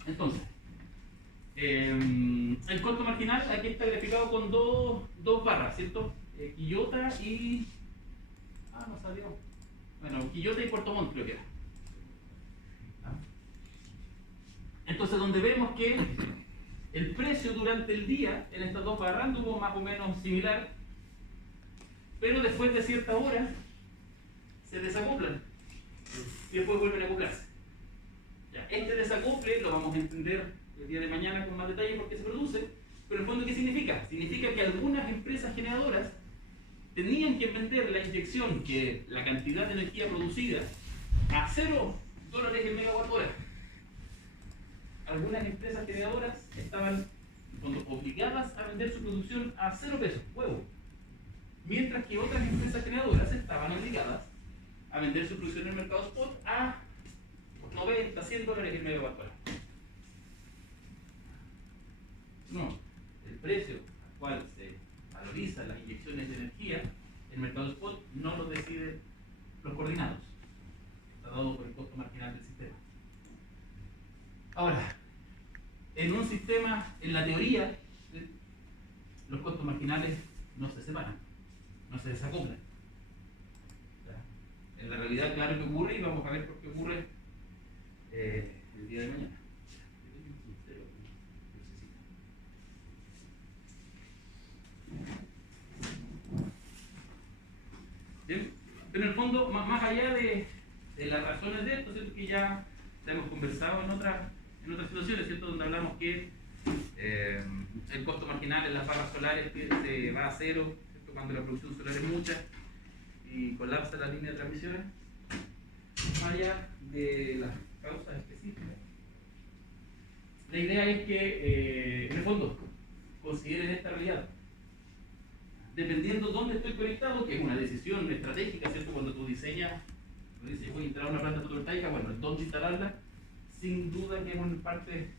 Entonces, el costo marginal aquí está graficado con dos barras, ¿cierto? Quillota y... no salió. Bueno, Quillota y Puerto Montt creo que era. Entonces, donde vemos que el precio durante el día en estas dos barras anduvo más o menos similar, pero después de cierta hora se desacoplan y después vuelven a acoplarse. Ya, este desacople lo vamos a entender el día de mañana con más detalle por qué se produce, pero en el fondo ¿qué significa? Significa que algunas empresas generadoras tenían que vender la inyección, que la cantidad de energía producida, a $0 el megawatt hora. Algunas empresas generadoras estaban obligadas a vender su producción a 0 pesos, huevo. Mientras que otras empresas generadoras estaban obligadas a vender su producción en el mercado spot a $90, $100 el megawatt hora. No, el precio al cual se valorizan las inyecciones de energía, el mercado spot no lo deciden los coordinados. Está dado por el costo marginal del sistema. Ahora, en un sistema, en la teoría, los costos marginales no se separan, no se desacoplan. En la realidad, claro que ocurre y vamos a ver por qué ocurre el día de mañana. Bien, pero en el fondo, más allá de las razones de esto, ¿cierto? Que ya hemos conversado en otras situaciones, ¿cierto? Donde hablamos que el costo marginal en las barras solares se va a cero, ¿cierto? Cuando la producción solar es mucha y colapsa la línea de transmisiones, más allá de las causas específicas. La idea es que, en el fondo, consideren esta realidad. Dependiendo de dónde estoy conectado, que es una decisión estratégica, ¿cierto? Cuando tú diseñas, tú dices, voy a instalar una planta fotovoltaica, bueno, dónde instalarla, sin duda que es una parte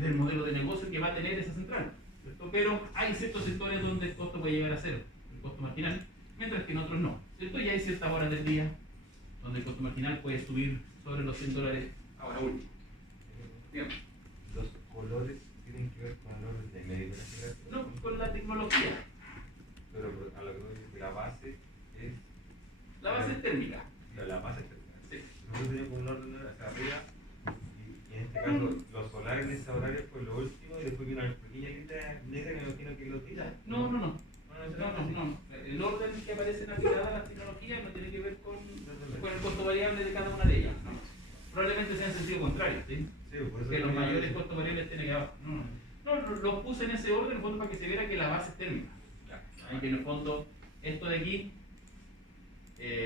del modelo de negocio que va a tener esa central, ¿cierto? Pero hay ciertos sectores donde el costo puede llegar a cero, el costo marginal, mientras que en otros no, ¿cierto? Y hay ciertas horas del día donde el costo marginal puede subir sobre los $100 ahora último. Bien. Los colores tienen que ver con el orden de medio de la generación. No, con la tecnología. Pero a lo que voy es que la base es. La base es térmica. La base es térmica. Sí. Nosotros teníamos un orden hacia arriba y en este caso los solares en esa horaria fue lo último y después vino una pequeña lista negra que me imagino que lo tira. No. El orden que aparece en la tirada de las tecnologías no tiene que ver con el costo variable de cada una de ellas. No. Probablemente sea en sentido contrario, ¿sí? Sí, por eso Que los mayores costos variables tienen que haber. No, los puse en ese orden en el fondo para que se viera que la base es térmica. Y que en el fondo, esto de aquí,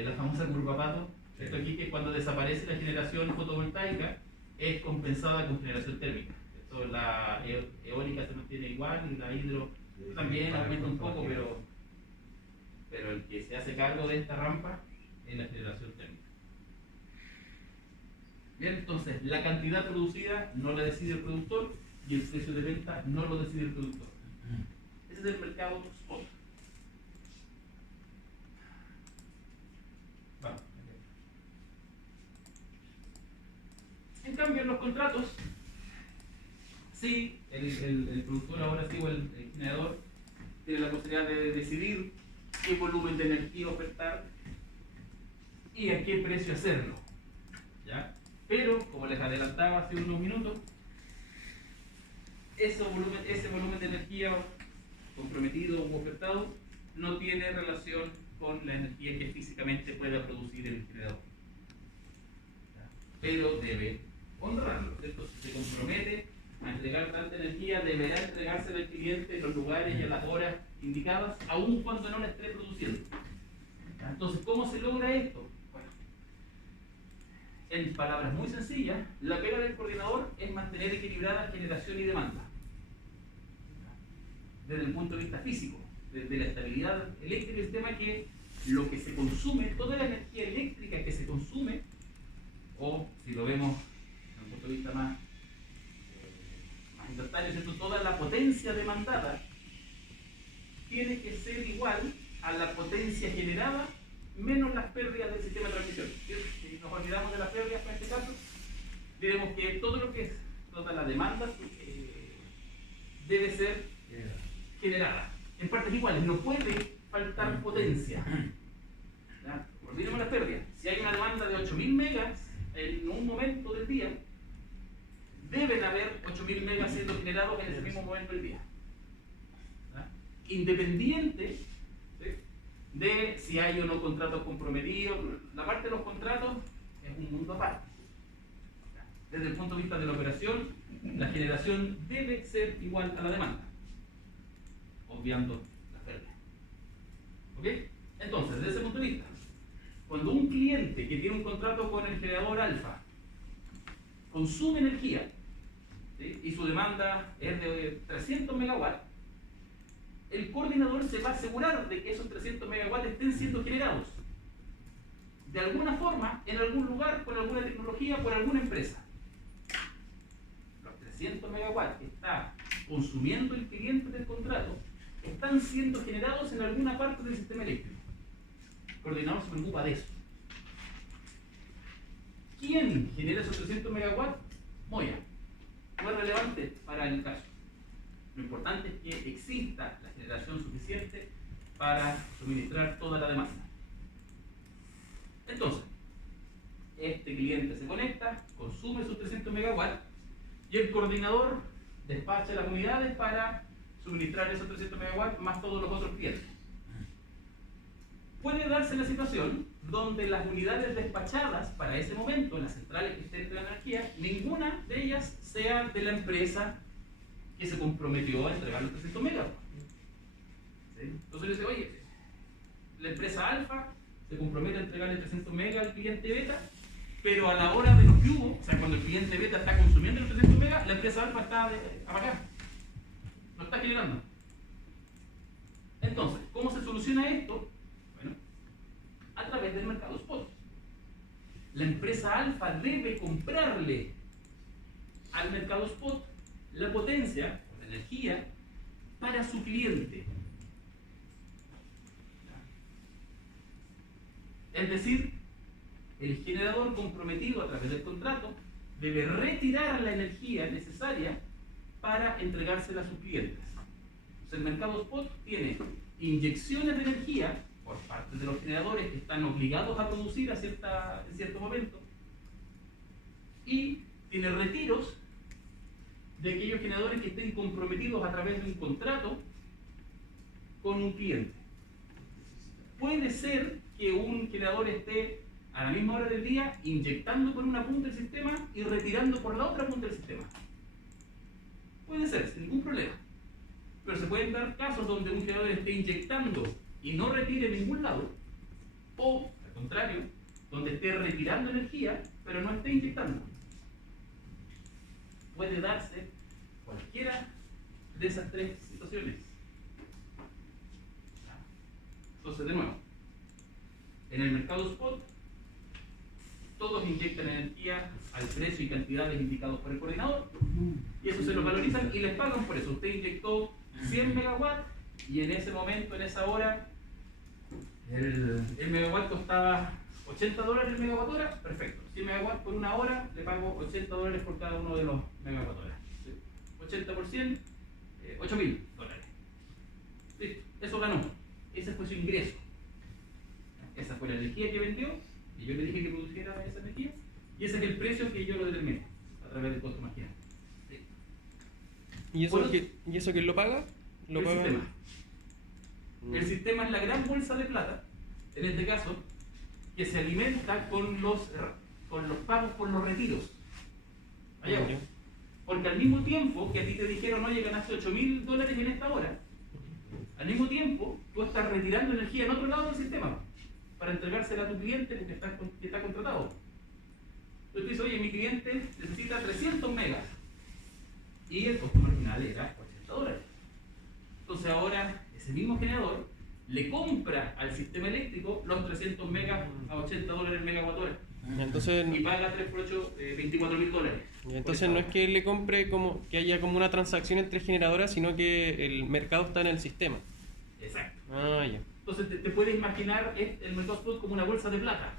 la famosa curva Pato, esto aquí que cuando desaparece la generación fotovoltaica es compensada con generación térmica. Esto, la eólica se mantiene igual y la hidro también aumenta un poco, pero el que se hace cargo de esta rampa es la generación térmica. Bien, entonces la cantidad producida no la decide el productor y el precio de venta no lo decide el productor. Ese es el mercado spot. Vamos. En cambio, en los contratos, sí, el productor ahora sí, o el generador, tiene la posibilidad de decidir qué volumen de energía ofertar y a qué precio hacerlo. ¿Ya? Pero, como les adelantaba hace unos minutos, ese volumen de energía comprometido o ofertado no tiene relación con la energía que físicamente pueda producir el generador. ¿Ya? Pero debe honrarlo, ¿cierto? Si se compromete a entregar tanta energía, deberá entregársela al cliente en los lugares y a las horas indicadas, aun cuando no la esté produciendo. ¿Ya? Entonces, ¿cómo se logra esto? Bueno, en palabras muy sencillas, la pega del coordinador es mantener equilibrada generación y demanda. Desde el punto de vista físico, desde la estabilidad eléctrica del sistema, que lo que se consume, toda la energía eléctrica que se consume, o si lo vemos desde un punto de vista más instantáneo, ¿cierto? Toda la potencia demandada tiene que ser igual a la potencia generada menos las pérdidas del sistema de transmisión. Si nos olvidamos de las pérdidas en este caso, diremos que todo lo que es toda la demanda debe ser generada en partes iguales, no puede faltar potencia. ¿Ya? Olvidemos las pérdidas. Si hay una demanda de 8000 megas en un momento del día, deben haber 8000 megas siendo generados en ese mismo momento del día. ¿Ya? Independiente, ¿sí?, de si hay o no contratos comprometidos. La parte de los contratos es un mundo aparte. ¿Ya? Desde el punto de vista de la operación, la generación debe ser igual a la demanda, obviando las pérdidas. ¿Ok? Entonces, desde ese punto de vista, cuando un cliente que tiene un contrato con el generador alfa consume energía, ¿sí?, y su demanda es de 300 megawatts, el coordinador se va a asegurar de que esos 300 megawatts estén siendo generados de alguna forma, en algún lugar, con alguna tecnología, por alguna empresa. Los 300 megawatts que está consumiendo el cliente del contrato están siendo generados en alguna parte del sistema eléctrico. El coordinador se preocupa de eso. ¿Quién genera esos 300 megawatts? Moya. No es relevante para el caso. Lo importante es que exista la generación suficiente para suministrar toda la demanda. Entonces, este cliente se conecta, consume sus 300 megawatts y el coordinador despacha las unidades para suministrar esos 300 megawatts más todos los otros clientes. Puede darse la situación donde las unidades despachadas para ese momento, las centrales que estén de la energía, ninguna de ellas sea de la empresa que se comprometió a entregar los 300 megawatts. ¿Sí? Entonces le dice, oye, la empresa alfa se compromete a entregarle 300 megas al cliente beta, pero a la hora de los que hubo, o sea, cuando el cliente beta está consumiendo los 300 megas, la empresa alfa está apagada, no está generando. Entonces, ¿cómo se soluciona esto? Bueno, a través del mercado spot. La empresa alfa debe comprarle al mercado spot la potencia, la energía, para su cliente. Es decir, el generador comprometido a través del contrato debe retirar la energía necesaria para entregársela a sus clientes. Entonces, el mercado spot tiene inyecciones de energía por parte de los generadores que están obligados a producir en cierto momento, y tiene retiros de aquellos generadores que estén comprometidos a través de un contrato con un cliente. Puede ser que un generador esté a la misma hora del día inyectando por una punta del sistema y retirando por la otra punta del sistema. Puede ser, sin ningún problema. Pero se pueden dar casos donde un generador esté inyectando y no retire en ningún lado, o al contrario, donde esté retirando energía pero no esté inyectando. Puede darse cualquiera de esas tres situaciones. Entonces, de nuevo, en el mercado spot, todos inyectan energía al precio y cantidades indicados por el coordinador, y eso se lo valorizan y les pagan por eso. Usted inyectó 100 megawatts y en ese momento, en esa hora, el megawatt costaba $80 el megawatt hora, perfecto. 100 megawatts por una hora, le pago $80 por cada uno de los megawatt horas. 80 por 100, $8.000. Sí, eso ganó. Ese fue su ingreso. Esa fue la energía que vendió y yo le dije que produjera esa energía, y ese es el precio que yo lo determiné a través del costo marginal. Sí. ¿Y eso quién lo paga? El sistema. El sistema es la gran bolsa de plata, en este caso, que se alimenta con los pagos por los retiros. Allá voy. Porque al mismo tiempo que a ti te dijeron, oye, ganaste $8.000 en esta hora, al mismo tiempo tú estás retirando energía en otro lado del sistema para entregársela a tu cliente porque está contratado. Entonces tú dices, oye, mi cliente necesita 300 megas y el costo marginal era $80. Entonces ahora ese mismo generador le compra al sistema eléctrico los 300 megas a $80 el megawatt hora. Entonces, Y paga 3 por 8, $24.000. entonces no es que le compre como que haya como una transacción entre generadoras, sino que el mercado está en el sistema. Exacto. Ah, ya. Entonces te puedes imaginar el mercado spot como una bolsa de plata,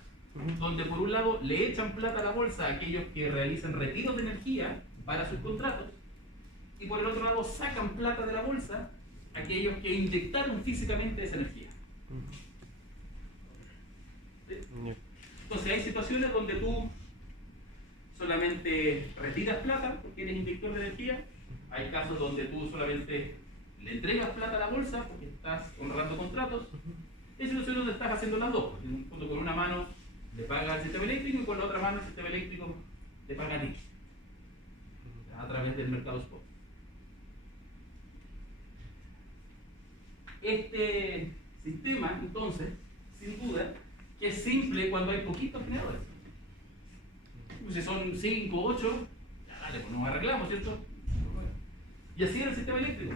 donde por un lado le echan plata a la bolsa a aquellos que realizan retiros de energía para sus contratos, y por el otro lado sacan plata de la bolsa a aquellos que inyectaron físicamente esa energía. ¿Sí? Ya. Entonces hay situaciones donde tú solamente retiras plata porque eres inyector de energía, hay casos donde tú solamente le entregas plata a la bolsa porque estás honrando contratos, hay situaciones donde estás haciendo las dos, junto con una mano le paga al sistema eléctrico y con la otra mano el sistema eléctrico te paga a ti a través del mercado spot. Este sistema, entonces, sin duda, que es simple cuando hay poquitos generadores. Si son 5 o 8, ya dale, pues nos arreglamos, ¿cierto? Y así era el sistema eléctrico.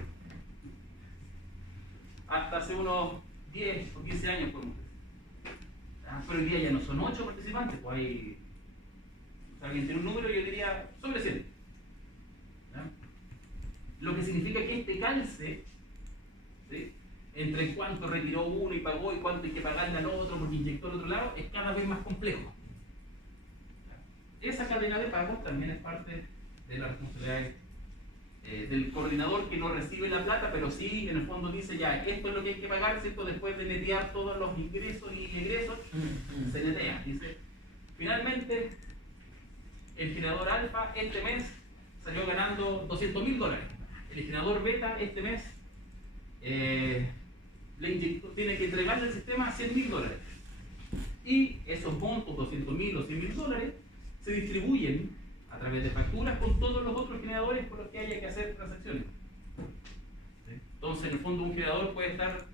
Hasta hace unos 10 o 15 años, por ejemplo. Pero hoy día ya no son 8 participantes, pues hay. Si alguien tiene un número, yo diría sobre 100. ¿Ya? Lo que significa que este calce, ¿sí?, entre cuánto retiró uno y pagó y cuánto hay que pagarle al otro porque inyectó al otro lado, es cada vez más complejo. Esa cadena de pagos también es parte de la responsabilidad del coordinador que no recibe la plata, pero sí en el fondo dice ya, esto es lo que hay que pagar, ¿cierto? Después de netear todos los ingresos y egresos, se netea. Dice, finalmente, el generador alfa este mes salió ganando $200.000. El generador beta este mes tiene que entregarle al sistema $100.000. Y esos montos, $200.000 o $100.000, se distribuyen a través de facturas con todos los otros generadores por los que haya que hacer transacciones. Entonces, en el fondo, un generador puede estar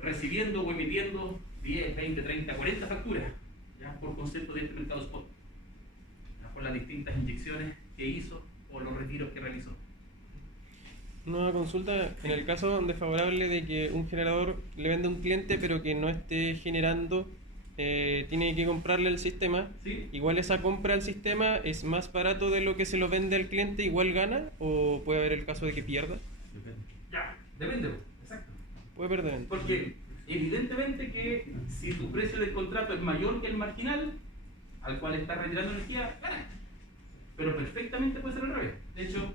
recibiendo o emitiendo 10, 20, 30, 40 facturas, ¿ya?, por concepto de este mercado spot, ¿ya?, por las distintas inyecciones que hizo o los retiros que realizó. Una consulta, en el caso desfavorable de que un generador le vende a un cliente pero que no esté generando, tiene que comprarle el sistema, ¿Sí? igual esa compra al sistema es más barato de lo que se lo vende al cliente, igual gana, o puede haber el caso de que pierda. Ya, depende, exacto. Puede perder. Porque evidentemente que si tu precio del contrato es mayor que el marginal al cual estás retirando energía, ganas. Pero perfectamente puede ser al revés. De hecho,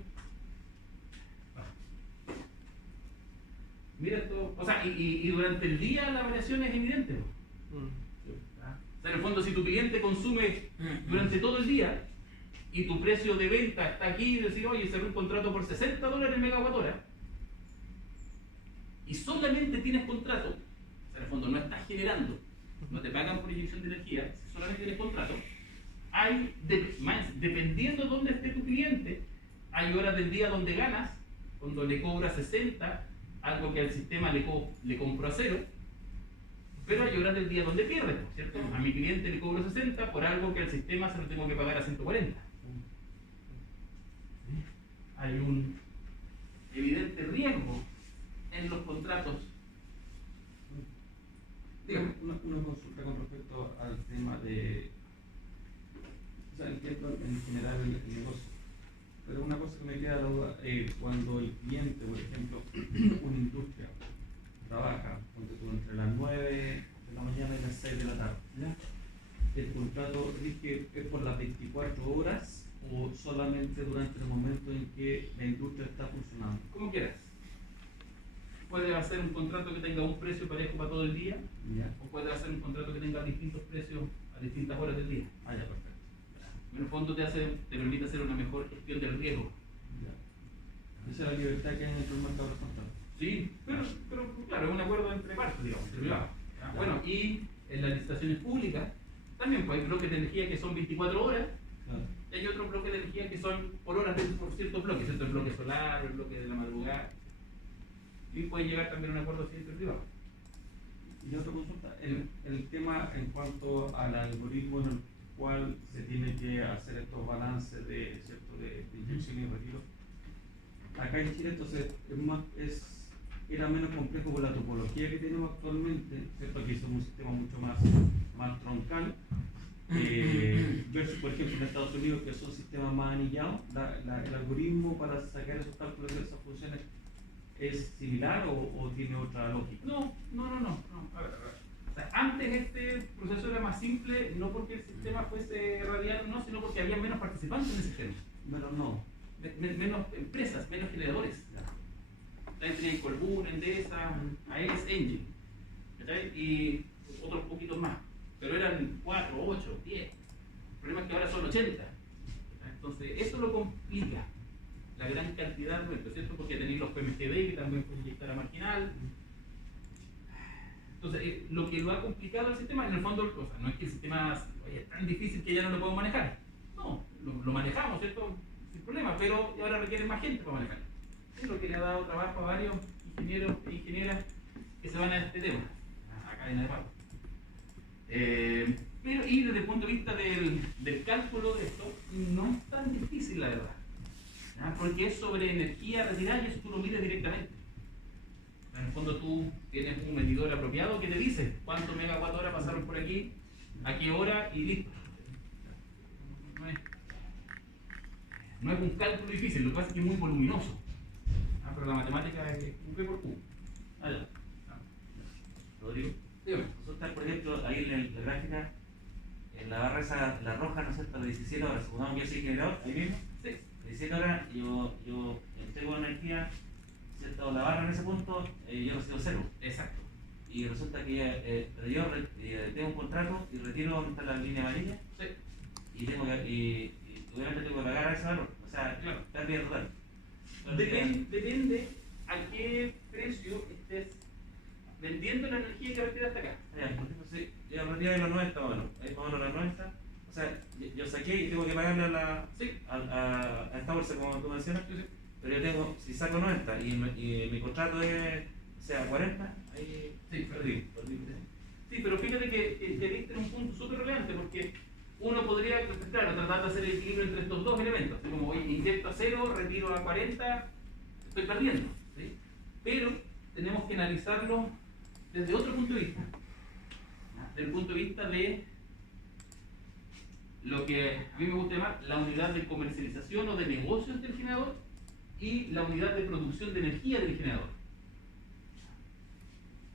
mira esto, o sea, y durante el día la variación es evidente. O sea, en el fondo, si tu cliente consume durante todo el día y tu precio de venta está aquí y decir, oye, cerré un contrato por $60 el megawatt hora y solamente tienes contrato, o sea, en el fondo no estás generando, no te pagan por inyección de energía, si solamente tienes contrato, dependiendo de dónde esté tu cliente, hay horas del día donde ganas, cuando le cobras 60, algo que al sistema le compro a 0, pero hay horas del día donde pierdes, ¿cierto? A mi cliente le cobro 60 por algo que al sistema se lo tengo que pagar a 140. Hay un evidente riesgo en los contratos. Dígame. Una consulta con respecto al tema de. O sea, entiendo en general el negocio. Pero una cosa que me queda la duda, cuando el cliente, por ejemplo, una industria, trabaja entre las 9 de la mañana y las 6 de la tarde, ¿ya? ¿El contrato rige es por las 24 horas o solamente durante el momento en que la industria está funcionando? Como quieras. Puedes hacer un contrato que tenga un precio parejo para todo el día, ¿Ya? o puedes hacer un contrato que tenga distintos precios a distintas horas del día. Ah, ya, perfecto. En el fondo te permite hacer una mejor gestión del riesgo. Ya. Esa es la libertad que hay dentro del mercado de los contratos. Sí, pero claro, es un acuerdo entre partes, digamos, privado. Bueno, y en las licitaciones públicas también pues, hay bloques de energía que son 24 horas, Claro. y hay otros bloques de energía que son por horas por ciertos bloques, ¿cierto? El bloque solar, el bloque de la madrugada, y puede llegar también a un acuerdo así entre privado. Y otra consulta, el tema en cuanto al algoritmo en el cual se tiene que hacer estos balances de, ¿cierto?, de inyección y retiro. Acá en Chile entonces era menos complejo por la topología que tenemos actualmente, ¿cierto? Aquí somos un sistema mucho más troncal, versus, por ejemplo, en Estados Unidos, que son sistemas más anillados, el algoritmo para sacar esos cálculos de esas funciones es similar o tiene otra lógica. No. A ver. O sea, antes este proceso era más simple, no porque el sistema fuese radial, no, sino porque había menos participantes en el sistema. Pero no. Menos empresas, menos generadores. También tenía Colbún, Endesa, AES, Engine, ¿cachai? Y otros poquitos más. Pero eran 4, 8, 10. El problema es que ahora son 80. Entonces, eso lo complica la gran cantidad de eventos, ¿cierto? Porque tenéis los PMGD que también pueden inyectar a marginal. Entonces, lo que lo ha complicado el sistema, en el fondo, o sea, no es que el sistema es tan difícil que ya no lo podemos manejar. No, lo manejamos, ¿cierto? Sin problema, pero ahora requiere más gente para manejarlo. Es lo que le ha dado trabajo a varios ingenieros e ingenieras que se van a este tema, a cadena de pago. Pero, y desde el punto de vista del cálculo de esto, no es tan difícil, la verdad. Porque es sobre energía retirada y eso tú lo mides directamente. En el fondo tú tienes un medidor apropiado que te dice cuántos megawatt hora pasaron por aquí, a qué hora y listo. No es un cálculo difícil, lo que pasa es que es muy voluminoso. Pero la matemática es un P por Q. Allá. Rodrigo. Dígame. Resulta, por ejemplo, ahí en la gráfica, en la barra esa, la roja, ¿no es cierto? Las 17 horas, supongamos que yo soy generador, ahí mismo. Sí. 17 horas, yo entrego energía, ¿cierto? La barra en ese punto, yo recibo 0. Exacto. Y resulta que yo tengo un contrato y retiro donde está la línea amarilla. Sí. Y obviamente tengo que pagar a ese valor. O sea, Claro. pérdida total. Depende a qué precio estés vendiendo la energía que retira hasta acá. Por ejemplo, si yo retiro de los 90 más o menos, ahí más o menos los 90. O sea, yo saqué y tengo que pagarle a esta bolsa, como tú mencionas. Pero yo tengo, si saco 90 y mi contrato es, o sea, 40, ahí Sí, perdí. Sí, pero fíjate que te diste en un punto súper relevante porque uno podría, claro, tratar de hacer el equilibrio entre estos dos elementos. Así como, oye, inyecto a 0, retiro a 40, estoy perdiendo. ¿Sí? Pero tenemos que analizarlo desde otro punto de vista. Desde el punto de vista de lo que a mí me gusta llamar la unidad de comercialización o de negocios del generador y la unidad de producción de energía del generador.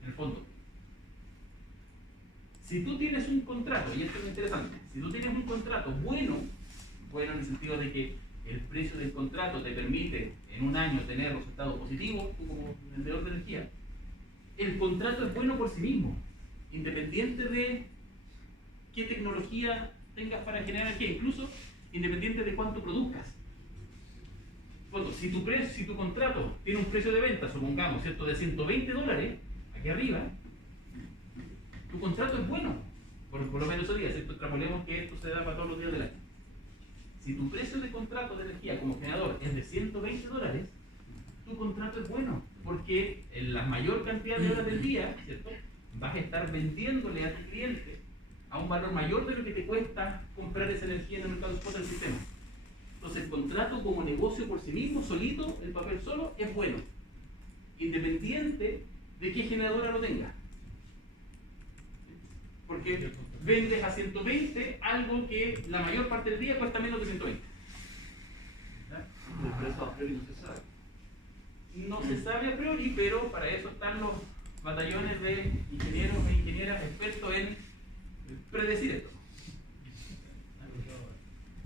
En el fondo, si tú tienes un contrato, y esto es interesante, si tú tienes un contrato bueno en el sentido de que el precio del contrato te permite en un año tener resultados positivos, tú como vendedor de energía, el contrato es bueno por sí mismo, independiente de qué tecnología tengas para generar energía, incluso independiente de cuánto produzcas. Bueno, si tu contrato tiene un precio de venta, supongamos, ¿cierto?, de $120, aquí arriba, tu contrato es bueno, por lo menos esos días, ¿cierto? Extrapolemos que esto se da para todos los días del año. Si tu precio de contrato de energía como generador es de $120, tu contrato es bueno, porque en la mayor cantidad de horas del día, ¿cierto?, vas a estar vendiéndole a tu cliente a un valor mayor de lo que te cuesta comprar esa energía en el mercado spot del sistema. Entonces, el contrato como negocio por sí mismo, solito, el papel solo, es bueno, independiente de qué generadora lo tenga. Porque vendes a 120 algo que la mayor parte del día cuesta menos de 120. El precio a priori no se sabe. No se sabe a priori, pero para eso están los batallones de ingenieros e ingenieras expertos en predecir esto.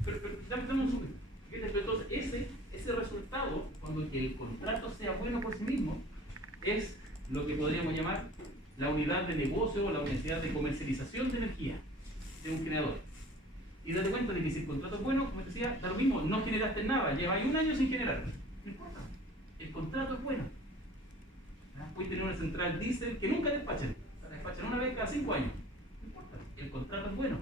Pero dame un segundo. Entonces, ese resultado, cuando que el contrato sea bueno por sí mismo, es lo que podríamos llamar la unidad de negocio o la unidad de comercialización de energía de un generador. Y date cuenta de que si el contrato es bueno, como te decía, da lo mismo, no generaste nada, llevas un año sin generar. No importa, el contrato es bueno. Puedes tener una central diésel que nunca despachen, la despachan una vez cada 5 años. No importa, el contrato es bueno.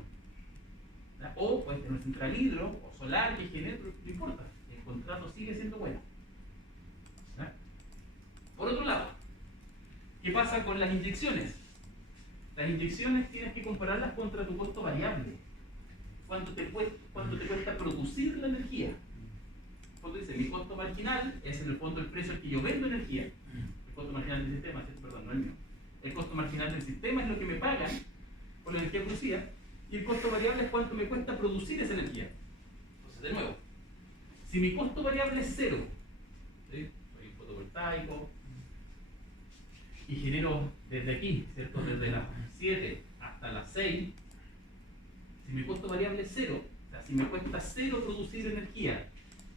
O puedes tener una central hidro o solar que genere, no importa, el contrato sigue siendo bueno. Por otro lado, ¿qué pasa con las inyecciones? Las inyecciones tienes que compararlas contra tu costo variable. ¿Cuánto te cuesta producir la energía? Cuando dice mi costo marginal es en el fondo el precio al que yo vendo energía. El costo marginal del sistema, perdón, no el mío. El costo marginal del sistema es lo que me pagan por la energía producida. Y el costo variable es cuánto me cuesta producir esa energía. Entonces, de nuevo, si mi costo variable es cero, ¿sí? Soy fotovoltaico y genero desde aquí, ¿cierto? Desde las 7 hasta las 6, si mi costo variable es cero, o sea, si me cuesta cero producir energía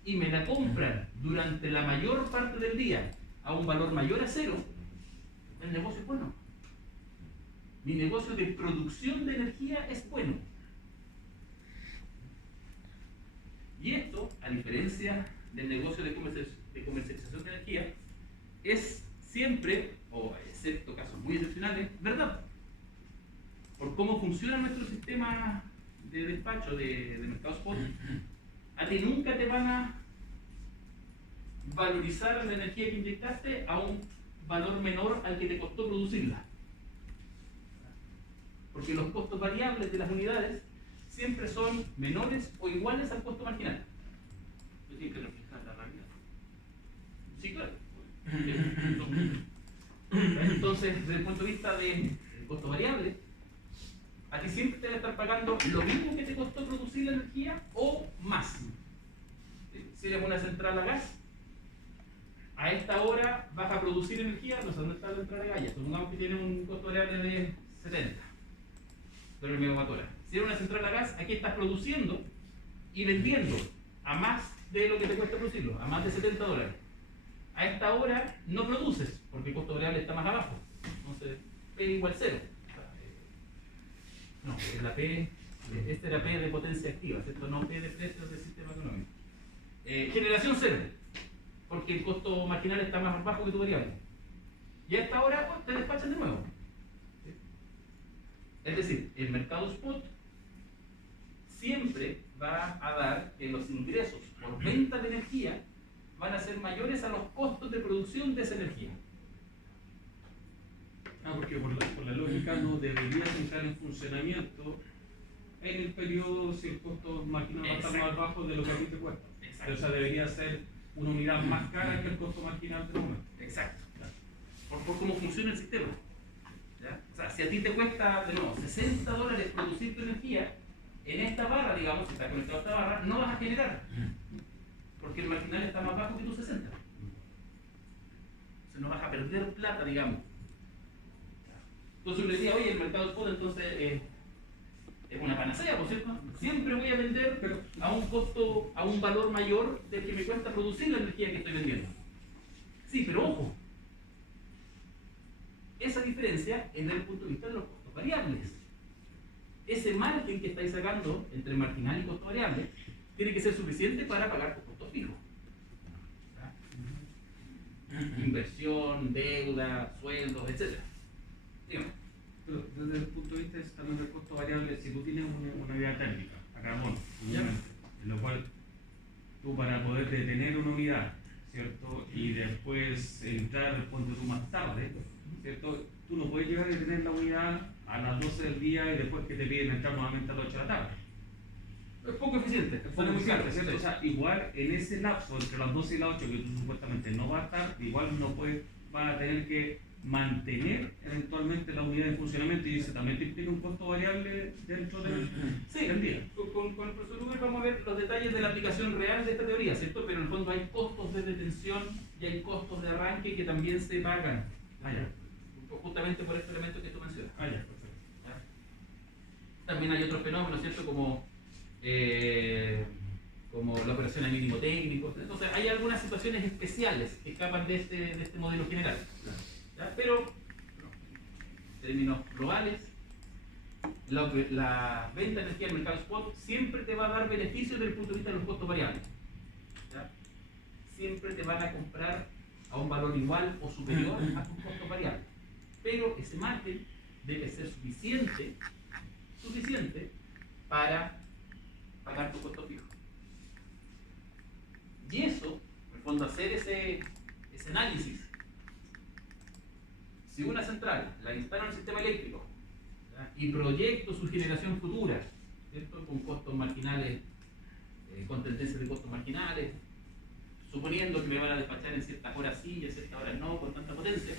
y me la compran durante la mayor parte del día a un valor mayor a cero, el negocio es bueno. Mi negocio de producción de energía es bueno. Y esto, a diferencia del negocio de comercialización de energía, es siempre, o excepto casos muy excepcionales, verdad. Por cómo funciona nuestro sistema de despacho de mercado spot, a ti nunca te van a valorizar la energía que inyectaste a un valor menor al que te costó producirla. Porque los costos variables de las unidades siempre son menores o iguales al costo marginal. Eso tiene que reflejar la realidad. Sí, claro. Entonces, desde el punto de vista del costo variable, a ti siempre te va a estar pagando lo mismo que te costó producir la energía o más. Si eres una central a gas, a esta hora vas a producir energía, no sé dónde está la central de Gaia, supongamos que tiene un costo variable de 70 dólares megawatts. Si eres una central a gas, aquí estás produciendo y vendiendo a más de lo que te cuesta producirlo, a más de 70 dólares. A esta hora no produces, porque el costo variable está más abajo. Entonces, P igual 0. No, es la P, esta era P de potencia activa, ¿cierto? No P de precios del sistema económico. Generación 0, porque el costo marginal está más bajo que tu variable. Y a esta hora pues, te despachan de nuevo. ¿Sí? Es decir, el mercado spot siempre va a dar que los ingresos por venta de energía van a ser mayores a los costos de producción de esa energía. Porque por la lógica no debería entrar en funcionamiento en el periodo si el costo marginal va a estar más bajo de lo que a ti te cuesta. Exacto. O sea, debería ser una unidad más cara que el costo marginal del momento. Exacto. Por cómo funciona el sistema. ¿Ya? O sea, si a ti te cuesta, de nuevo, 60 dólares producir tu energía, en esta barra, digamos, si estás conectado a esta barra, no vas a generar. Porque el marginal está más bajo que tu 60. Entonces no vas a perder plata, digamos. Entonces le decía, oye, el mercado spot entonces es una panacea, ¿por cierto? Siempre voy a vender a un costo, a un valor mayor del que me cuesta producir la energía que estoy vendiendo. Sí, pero ojo, esa diferencia es desde el punto de vista de los costos variables. Ese margen que estáis sacando entre marginal y costo variable tiene que ser suficiente para pagar tus costos fijos. Inversión, deuda, sueldos, etc. Dígame. Pero desde el punto de vista también del costo variable, si tú tienes una unidad térmica a carbón, en lo cual tú para poder detener una unidad, ¿cierto? Y después entrar, ponte tú más tarde, ¿cierto? Tú no puedes llegar a detener la unidad a las 12 del día y después que te piden entrar nuevamente a las 8 de la tarde. Es poco eficiente, Sale muy caro, ¿cierto? O sea, igual en ese lapso entre las 12 y las 8 que tú supuestamente no vas a estar, igual no puedes, vas a tener que mantener eventualmente la unidad en funcionamiento y eso también te implica un costo variable dentro del día. Con el profesor Uber vamos a ver los detalles de la aplicación real de esta teoría, ¿cierto? Pero en el fondo hay costos de detención y hay costos de arranque que también se pagan. Justamente por este elemento que tú mencionas. Perfecto. También hay otros fenómenos, ¿cierto? Como la operación a mínimo técnico. Entonces hay algunas situaciones especiales que escapan de este modelo general. ¿Ya? Pero, en términos globales, la venta de energía en el mercado spot siempre te va a dar beneficios desde el punto de vista de los costos variables. ¿Ya? Siempre te van a comprar a un valor igual o superior a tus costos variables. Pero ese margen debe ser suficiente para pagar tu costo fijo. Y eso, en el fondo, hacer ese análisis. Si una central la instalo en el sistema eléctrico, ¿ya? Y proyecto su generación futura, ¿cierto? Con costos marginales, con tendencias de costos marginales, suponiendo que me van a despachar en ciertas horas sí y en ciertas horas no, con tanta potencia,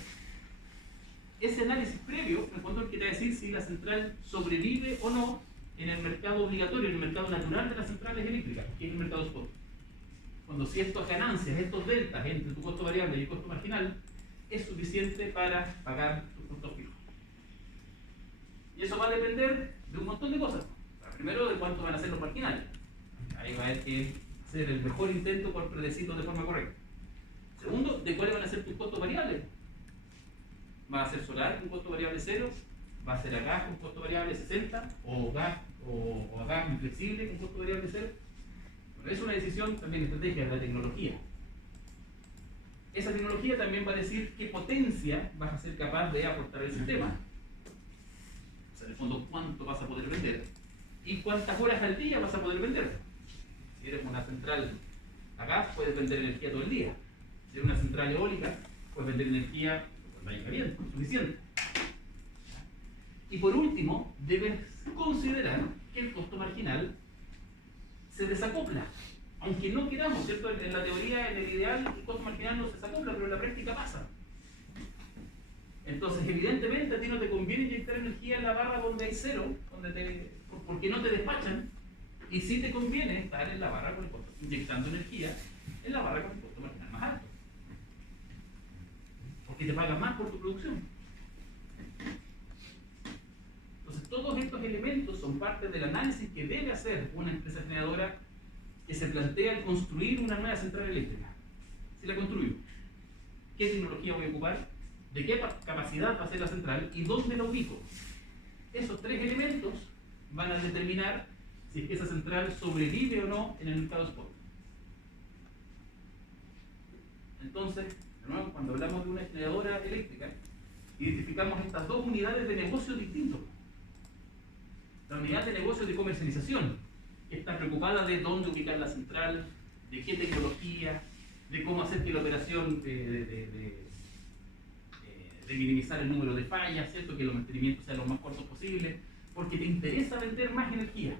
ese análisis previo, en el fondo, es el que te va a decir si la central sobrevive o no en el mercado obligatorio, en el mercado natural de las centrales eléctricas, que es el mercado spot. Cuando si estas ganancias, estos deltas entre tu costo variable y el costo marginal, es suficiente para pagar tus costos fijos. Y eso va a depender de un montón de cosas. Primero, de cuánto van a ser los marginales. Ahí va a haber que hacer el mejor intento por predecirlo de forma correcta. Segundo, de cuáles van a ser tus costos variables. ¿Va a ser solar un costo variable 0? ¿Va a ser a gas un costo variable 60? ¿O a gas inflexible un costo variable 0? Bueno, es una decisión también estratégica de la tecnología. Esa tecnología también va a decir qué potencia vas a ser capaz de aportar al sistema. O sea, en el fondo, cuánto vas a poder vender y cuántas horas al día vas a poder vender. Si eres una central a gas, puedes vender energía todo el día. Si eres una central eólica, puedes vender energía cuando haya viento, suficiente. Y por último, debes considerar que el costo marginal se desacopla. Aunque no queramos, ¿cierto? En la teoría, en el ideal, el costo marginal no se desacopla, pero en la práctica pasa. Entonces, evidentemente, a ti no te conviene inyectar energía en la barra donde hay cero, porque no te despachan, y sí te conviene estar en la barra con el costo, inyectando energía en la barra con el costo marginal más alto. Porque te pagan más por tu producción. Entonces, todos estos elementos son parte del análisis que debe hacer una empresa generadora que se plantea el construir una nueva central eléctrica. Si la construyo, ¿qué tecnología voy a ocupar? ¿De qué capacidad va a ser la central? ¿Y dónde la ubico? Esos tres elementos van a determinar si es que esa central sobrevive o no en el mercado spot. Entonces, de nuevo, cuando hablamos de una generadora eléctrica, identificamos estas dos unidades de negocio distintos. La unidad de negocio de comercialización, que está preocupada de dónde ubicar la central, de qué tecnología, de cómo hacer que la operación de minimizar el número de fallas, ¿cierto? Que los mantenimientos sean lo más cortos posible, porque te interesa vender más energía.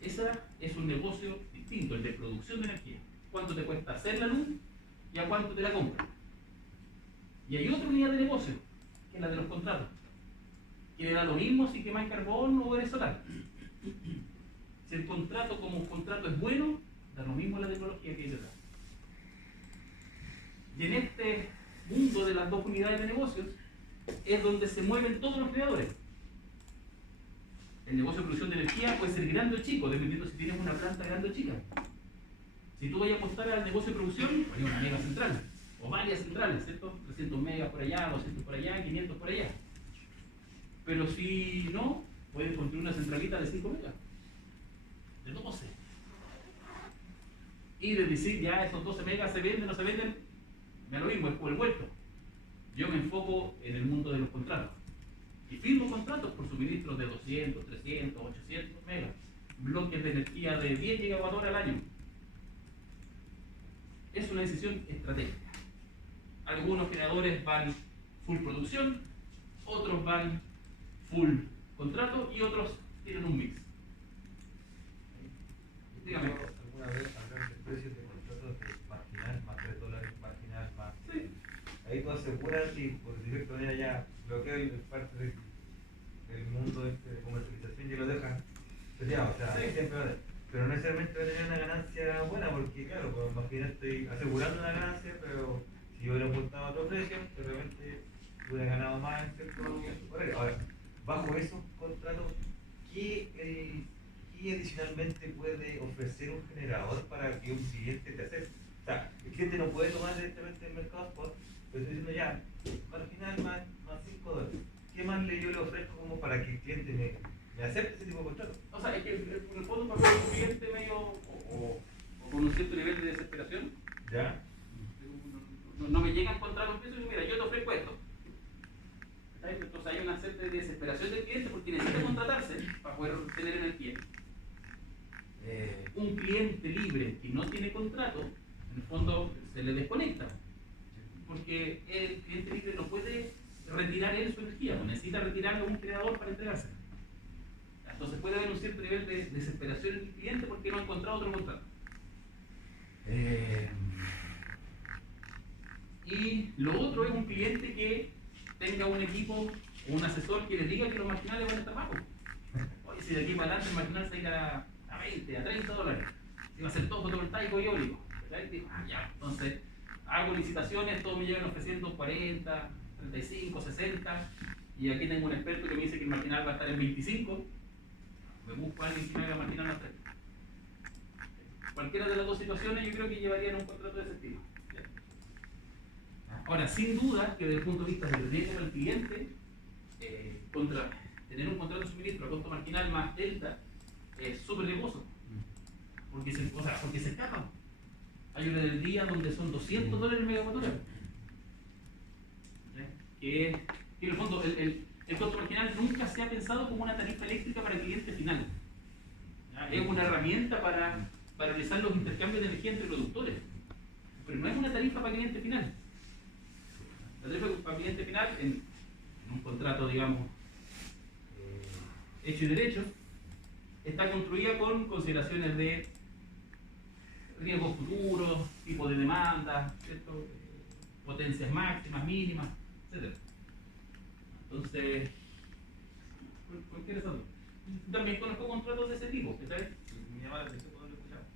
Ese es un negocio distinto, el de producción de energía. ¿Cuánto te cuesta hacer la luz y a cuánto te la compran? Y hay otra unidad de negocio, que es la de los contratos, que le da lo mismo si quemáis carbón o eres solar. Si el contrato como contrato es bueno, da lo mismo la tecnología que hay detrás. Y en este mundo de las dos unidades de negocios es donde se mueven todos los creadores. El negocio de producción de energía puede ser grande o chico, dependiendo si tienes una planta grande o chica. Si tú vas a apostar al negocio de producción, hay una mega central, o varias centrales, ¿cierto? 300 megas por allá, 200 por allá, 500 por allá. Pero si no, puedes construir una centralita de 5 megas, de 12. Y de decir, ya esos 12 megas se venden o no se venden, me da lo mismo, es por el vuelto. Yo me enfoco en el mundo de los contratos. Y firmo contratos por suministros de 200, 300, 800 megas. Bloques de energía de 10 gigawatts al año. Es una decisión estratégica. Algunos generadores van full producción, otros van full contrato y otros tienen un mix. Dígame. ¿Alguna vez hablar de precios de contratos de marginal más $3, marginal más? Sí. Ahí tú aseguras y por decirlo de manera ya bloqueo y parte del mundo de comercialización y lo dejan sellado. O sea, Sí. siempre va a haber. Pero no necesariamente va a tener una ganancia buena porque, claro, pues, imagina estoy asegurando una ganancia, pero si yo hubiera apuntado a otro precio, de repente hubiera ganado más en cierto horario. Ahora, bajo esos contratos, ¿qué adicionalmente puede ofrecer un generador para que un cliente te acepte? O sea, el cliente no puede tomar directamente el mercado spot, pero estoy diciendo ya, marginal más $5. ¿Qué más yo le ofrezco como para que el cliente me acepte ese tipo de contrato? O sea, es que en el fondo para un cliente medio o con un cierto nivel de desesperación, ¿Ya? no me llegan contratos en pesos y mira, yo te ofrezco esto. Entonces hay una cierta desesperación del cliente porque necesita contratarse para poder tener energía. Un cliente libre que no tiene contrato, en el fondo se le desconecta. Porque el cliente libre no puede retirar él su energía, no necesita retirarlo a un creador para entregarse. Entonces puede haber un cierto nivel de desesperación en el cliente porque no ha encontrado otro contrato. Y lo otro es un cliente que tenga un equipo o un asesor que le diga que los marginales van a estar bajos. Oye, si de aquí para adelante el marginal se irá a 20, a 30 dólares. Si va a ser todo fotovoltaico y eólico. Digo, ya, entonces hago licitaciones, todos me llegan ofreciendo 40, 35, 60, y aquí tengo un experto que me dice que el marginal va a estar en 25, me busco a alguien que me haga marginal a 30. Cualquiera de las dos situaciones yo creo que llevarían un contrato de ese estilo. Ahora, sin duda que desde el punto de vista del riesgo del cliente, tener un contrato de suministro a costo marginal más delta es súper riesgoso, porque se escapan. Hay una del día donde son 200 dólares el megawatt hora. Que en el fondo el costo marginal nunca se ha pensado como una tarifa eléctrica para el cliente final. Es una herramienta para realizar los intercambios de energía entre productores, pero no es una tarifa para cliente final. La tarifa para cliente final, en un contrato, digamos, hecho y derecho, está construida con consideraciones de riesgos futuros, tipo de demanda, ¿cierto? Potencias máximas, mínimas, etc. Entonces, cualquier de esas dos. También conozco contratos de ese tipo, ¿sabes? Me llama la atención cuando lo escuchamos.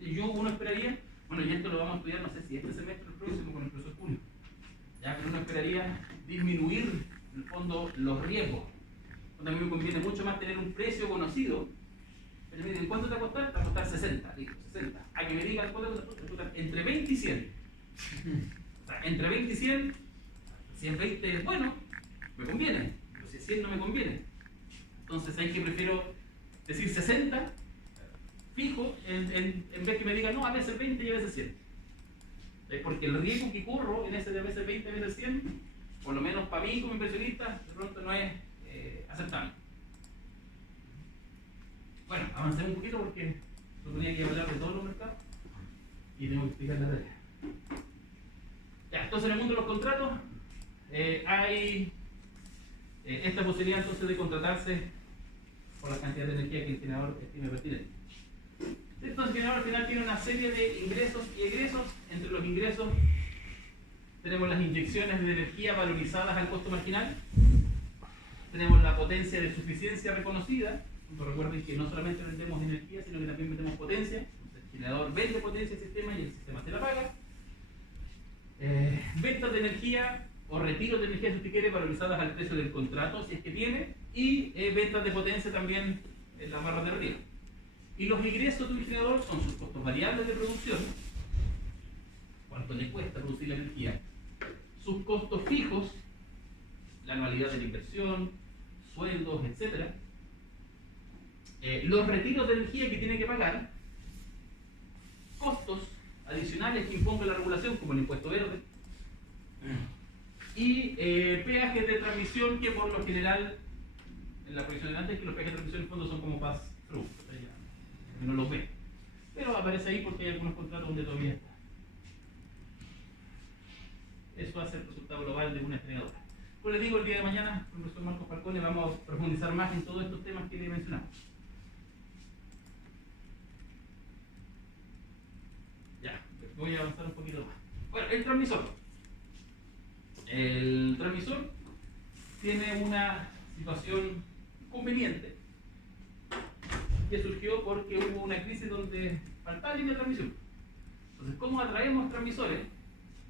Y uno esperaría, bueno, y esto lo vamos a estudiar, no sé si este semestre o el próximo con el profesor Julio, ya, pero uno esperaría disminuir, en el fondo, los riesgos. A mí me conviene mucho más tener un precio conocido. Pero me dicen, ¿cuánto te va a costar? Te va a costar 60, digo, 60. A que me digan cuánto te va a costar entre 20 y 100. O sea, entre 20 y 100, si es 20 es bueno, me conviene, pero si es 100 no me conviene. Entonces ahí que prefiero decir 60 fijo en vez que me digan, no, a veces 20 y a veces 100. Porque el riesgo que corro en ese de a veces 20 y a veces 100, por lo menos para mí como inversionista, de pronto no es aceptable. Bueno, avancé un poquito porque suponía que iba a hablar de todos los mercados y tengo que explicar la tarea. Ya, entonces en el mundo de los contratos hay esta posibilidad entonces de contratarse por la cantidad de energía que el generador estime pertinente. Entonces el generador al final tiene una serie de ingresos y egresos. Entre los ingresos tenemos las inyecciones de energía valorizadas al costo marginal, tenemos la potencia de suficiencia reconocida. Recuerden que no solamente vendemos energía, sino que también vendemos potencia. El generador vende potencia al sistema y el sistema se la paga. Ventas de energía o retiros de energía, si usted quiere, valorizadas al precio del contrato, si es que tiene, y ventas de potencia también en las barras de retiro. Y los ingresos de un generador son sus costos variables de producción, cuánto le cuesta producir la energía, sus costos fijos, la anualidad de la inversión, sueldos, etc. Los retiros de energía que tiene que pagar, costos adicionales que imponga la regulación, como el impuesto verde, y peajes de transmisión que por lo general, en la proyección de antes, que los peajes de transmisión en fondo son como pass-through, no los ve, pero aparece ahí porque hay algunos contratos donde todavía está. Eso hace el resultado global de una generadora. Pues les digo, el día de mañana, con el profesor Marcos Falcone, vamos a profundizar más en todos estos temas que le mencionamos. Ya, voy a avanzar un poquito más. Bueno, el transmisor. El transmisor tiene una situación conveniente que surgió porque hubo una crisis donde faltaba línea de transmisión. Entonces, ¿cómo atraemos transmisores?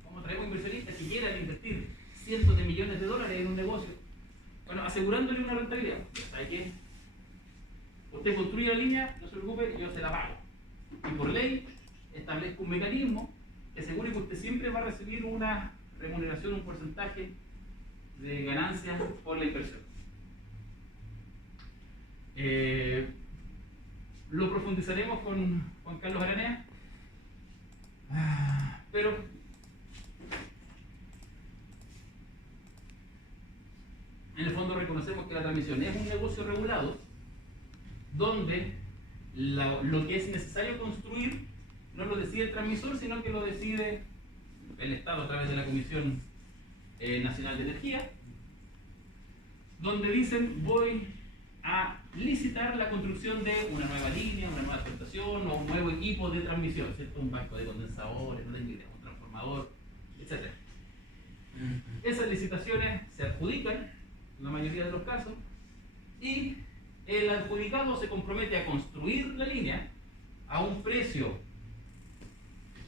¿Cómo atraemos inversionistas que quieran invertir cientos de millones de dólares en un negocio? Bueno, asegurándole una rentabilidad. ¿Sabe qué? Usted construye la línea, no se preocupe, yo se la pago. Y por ley establezco un mecanismo que asegure que usted siempre va a recibir una remuneración, un porcentaje de ganancias por la inversión. Lo profundizaremos con Juan Carlos Aranea, pero en el fondo reconocemos que la transmisión es un negocio regulado donde lo que es necesario construir no lo decide el transmisor, sino que lo decide el Estado a través de la Comisión Nacional de Energía, donde dicen voy a licitar la construcción de una nueva línea, una nueva explotación o un nuevo equipo de transmisión, ¿cierto? Un banco de condensadores, un transformador, etc. Esas licitaciones se adjudican, en la mayoría de los casos, Y el adjudicado se compromete a construir la línea a un precio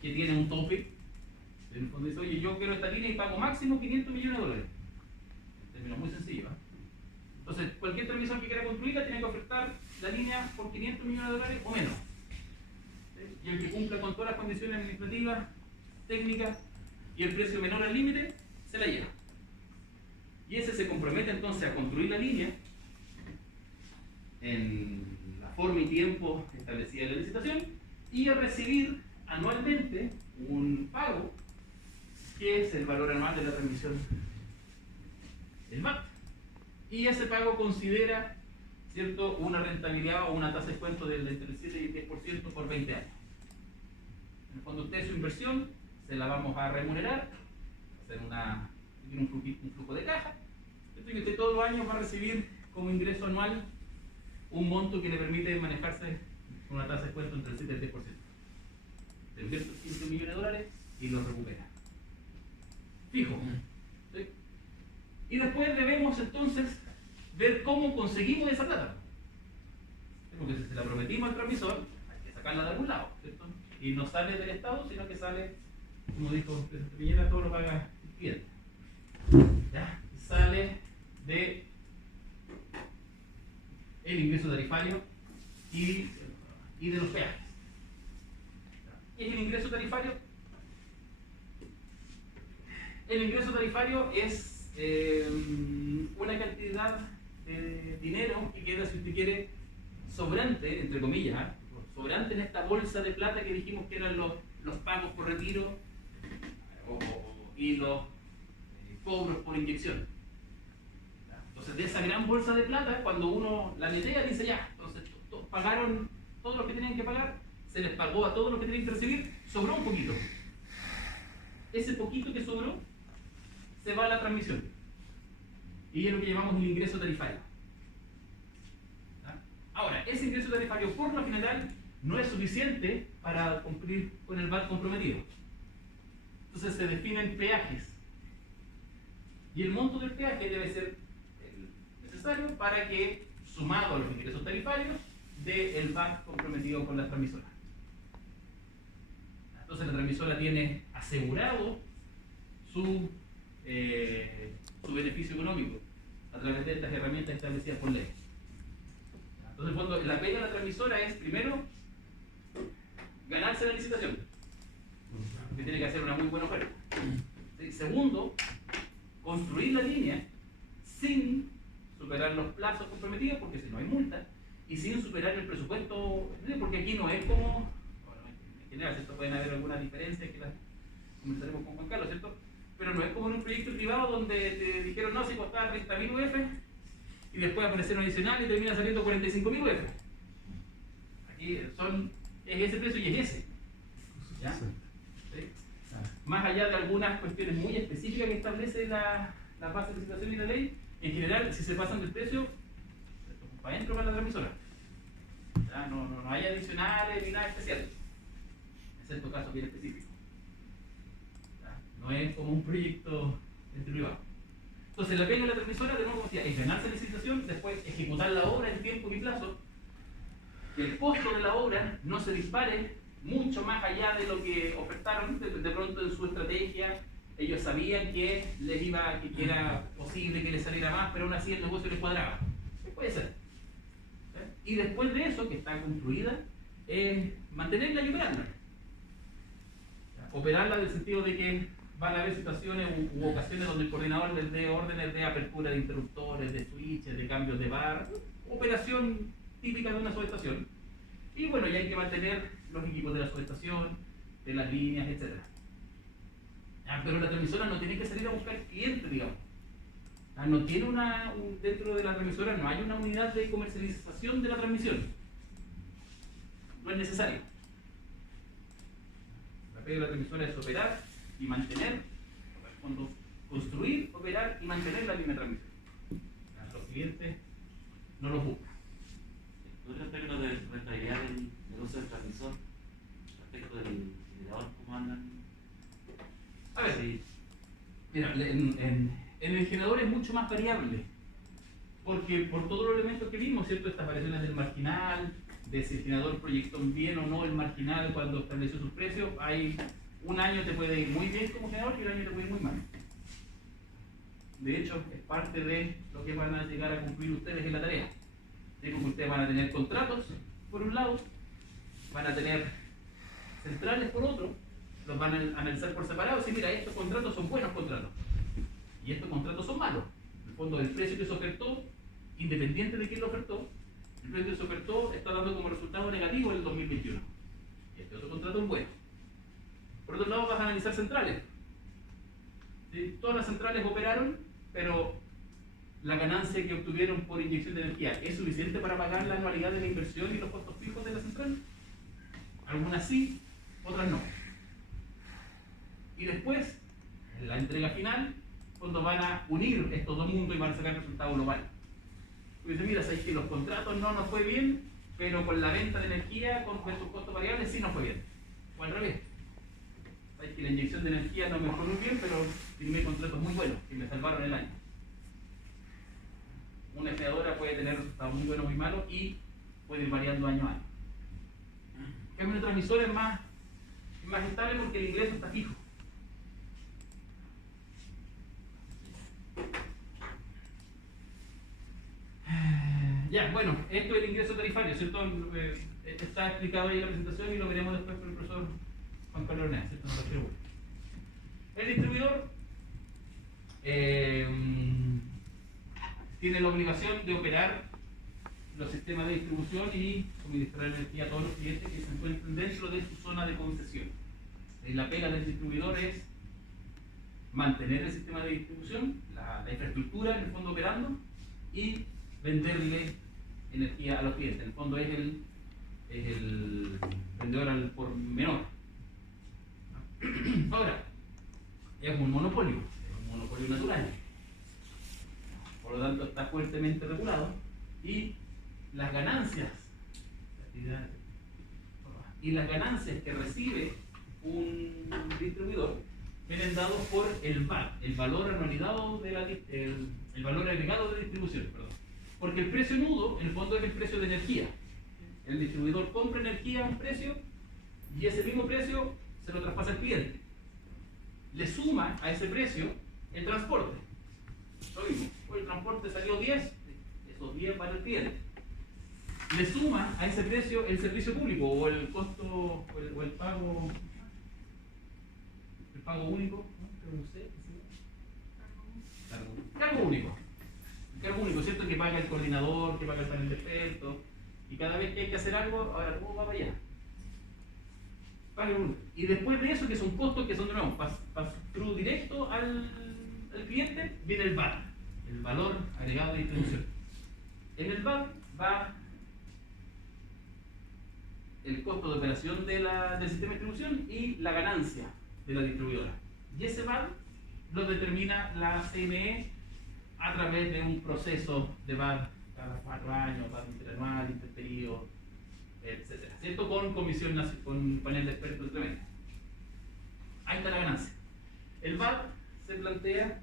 que tiene un tope. En el fondo dice, oye, yo quiero esta línea y pago máximo 500 millones de dólares. En términos muy sencillos. Entonces, cualquier transmisor que quiera construirla tiene que ofertar la línea por 500 millones de dólares o menos. Y el que cumpla con todas las condiciones administrativas, técnicas y el precio menor al límite, se la lleva. Y ese se compromete entonces a construir la línea en la forma y tiempo establecida en la licitación y a recibir anualmente un pago que es el valor anual de la transmisión del VAT. Y ese pago considera, ¿cierto?, una rentabilidad o una tasa de descuento del entre el 7 y el 10% por 20 años. En el fondo, usted su inversión se la vamos a remunerar, hacer un flujo de caja, ¿cierto? Y usted todos los años va a recibir como ingreso anual un monto que le permite manejarse con una tasa de descuento entre el 7 y el 10%. Se invierte 15 millones de dólares y lo recupera. Fijo. ¿Sí? Y después debemos entonces ver cómo conseguimos esa plata. Porque si se la prometimos al transmisor, hay que sacarla de algún lado, ¿cierto? Y no sale del Estado, sino que sale, como dijo el presidente Piñera, todo lo paga el cliente. ¿Ya? Sale de el ingreso tarifario y de los peajes. ¿Qué es el ingreso tarifario? El ingreso tarifario es una cantidad de dinero que queda, si usted quiere, sobrante, entre comillas, sobrante en esta bolsa de plata que dijimos que eran los pagos por retiro y los cobros por inyección. Entonces, de esa gran bolsa de plata, cuando uno la metea, dice ya, entonces pagaron todo lo que tenían que pagar, se les pagó a todos los que tenían que recibir, sobró un poquito. Ese poquito que sobró se va a la transmisión. Y es lo que llamamos el ingreso tarifario. Ahora, ese ingreso tarifario por lo general no es suficiente para cumplir con el VAT comprometido. Entonces se definen peajes. Y el monto del peaje debe ser necesario para que, sumado a los ingresos tarifarios, dé el VAT comprometido con la transmisora. Entonces la transmisora tiene asegurado su beneficio económico a través de estas herramientas establecidas por ley. Entonces, cuando la pega de la transmisora es, primero, ganarse la licitación, que tiene que hacer una muy buena oferta. Segundo, construir la línea sin superar los plazos comprometidos, porque si no hay multa, y sin superar el presupuesto, porque aquí no es como, bueno, en general, ¿cierto? Pueden haber algunas diferencias que las conversaremos con Juan Carlos, ¿cierto? Pero no es como en un proyecto privado donde te dijeron no, si costaba 30.000 UF y después aparecieron adicionales y termina saliendo 45.000 UF. Aquí es ese precio y es ese. ¿Ya? ¿Sí? Más allá de algunas cuestiones muy específicas que establece la base de licitación y la ley, en general, si se pasan del precio, para adentro para la transmisora. ¿Ya? No hay adicionales ni nada especial, excepto casos bien específicos. No es como un proyecto entre privado. Entonces, la pega de la transmisora, de nuevo, como decía, es ganarse la licitación, después ejecutar la obra en tiempo y plazo, que el costo de la obra no se dispare mucho más allá de lo que ofertaron. De pronto, en su estrategia, ellos sabían que que era posible que les saliera más, pero aún así el negocio les cuadraba. Puede ser. Y después de eso, que está construida, mantenerla y operarla. Operarla en el sentido de que van a haber situaciones u ocasiones donde el coordinador les dé órdenes de apertura de interruptores, de switches, de cambios de bar, operación típica de una subestación. Y bueno, ya hay que mantener los equipos de la subestación, de las líneas, etc. Pero la transmisora no tiene que salir a buscar clientes, digamos. No tiene dentro de la transmisora no hay una unidad de comercialización de la transmisión. No es necesario. La pega de la transmisora es operar y mantener, cuando construir, operar y mantener la línea de transmisión. Los clientes no los buscan. En términos de rentabilidad del negocio del transmisor, respecto del generador, ¿cómo andan? A ver, mira, en el generador es mucho más variable, Porque por todos los elementos que vimos, ¿cierto? Estas variaciones del marginal, de si el generador proyectó bien o no el marginal cuando estableció sus precios, hay un año te puede ir muy bien como generador y un año te puede ir muy mal. De hecho, es parte de lo que van a llegar a cumplir ustedes en la tarea. ¿Sí? Porque ustedes van a tener contratos, por un lado, van a tener centrales por otro, los van a analizar por separado y decir, mira, estos contratos son buenos contratos y estos contratos son malos. En el fondo, el precio que se ofertó, independiente de quién lo ofertó, el precio que se ofertó está dando como resultado negativo en el 2021. Y este otro contrato es bueno. Por otro lado, vas a analizar centrales. ¿Sí? Todas las centrales operaron, pero la ganancia que obtuvieron por inyección de energía es suficiente para pagar la anualidad de la inversión y los costos fijos de la central. Algunas sí, otras no. Y después, en la entrega final, cuando van a unir estos dos mundos y van a sacar el resultado global. Y dicen, mira, sabéis que los contratos no nos fue bien, pero con la venta de energía, con nuestros costos variables, sí nos fue bien. O al revés. Sabéis que la inyección de energía no me fue muy bien, pero firmé contratos muy buenos, que me salvaron el año. Una generadora puede tener resultados muy buenos o muy malos y puede ir variando año a año. En cambio, el transmisor es más estable porque el ingreso está fijo. Ya, bueno, esto es el ingreso tarifario, ¿cierto? Está explicado ahí en la presentación y lo veremos después con el profesor Juan Carlos Ornea, ¿cierto? El distribuidor tiene la obligación de operar los sistemas de distribución y suministrar energía a todos los clientes que se encuentren dentro de su zona de concesión. La pega del distribuidor es mantener el sistema de distribución, la infraestructura en el fondo operando y venderle energía a los clientes. En el fondo es el vendedor al por menor. Ahora, es un monopolio natural. Por lo tanto, está fuertemente regulado y las ganancias que recibe un distribuidor vienen dados por el VAR, el valor anualizado el valor agregado de distribución, perdón. Porque el precio nudo, en el fondo, es el precio de energía. El distribuidor compra energía a un precio y ese mismo precio se lo traspasa al cliente. Le suma a ese precio el transporte. Lo mismo, el transporte salió 10, esos 10 van al cliente. Le suma a ese precio el servicio público o el costo o el pago único, ¿no? Cargo único. El cargo único, ¿cierto? Que paga el coordinador, que paga el panel de expertos, y cada vez que hay que hacer algo, ahora todo va para allá. Y después de eso, que son costos que son de nuevo, pass-through directo al cliente, viene el VAR, el valor agregado de distribución. En el VAR va el costo de operación del sistema de distribución y la ganancia de la distribuidora. Y ese VAR lo determina la CME a través de un proceso de VAR cada 4 años, VAR interanual, interperido, etc. ¿Cierto? Con comisión, con panel de expertos simplemente. Ahí está la ganancia. El VAR se plantea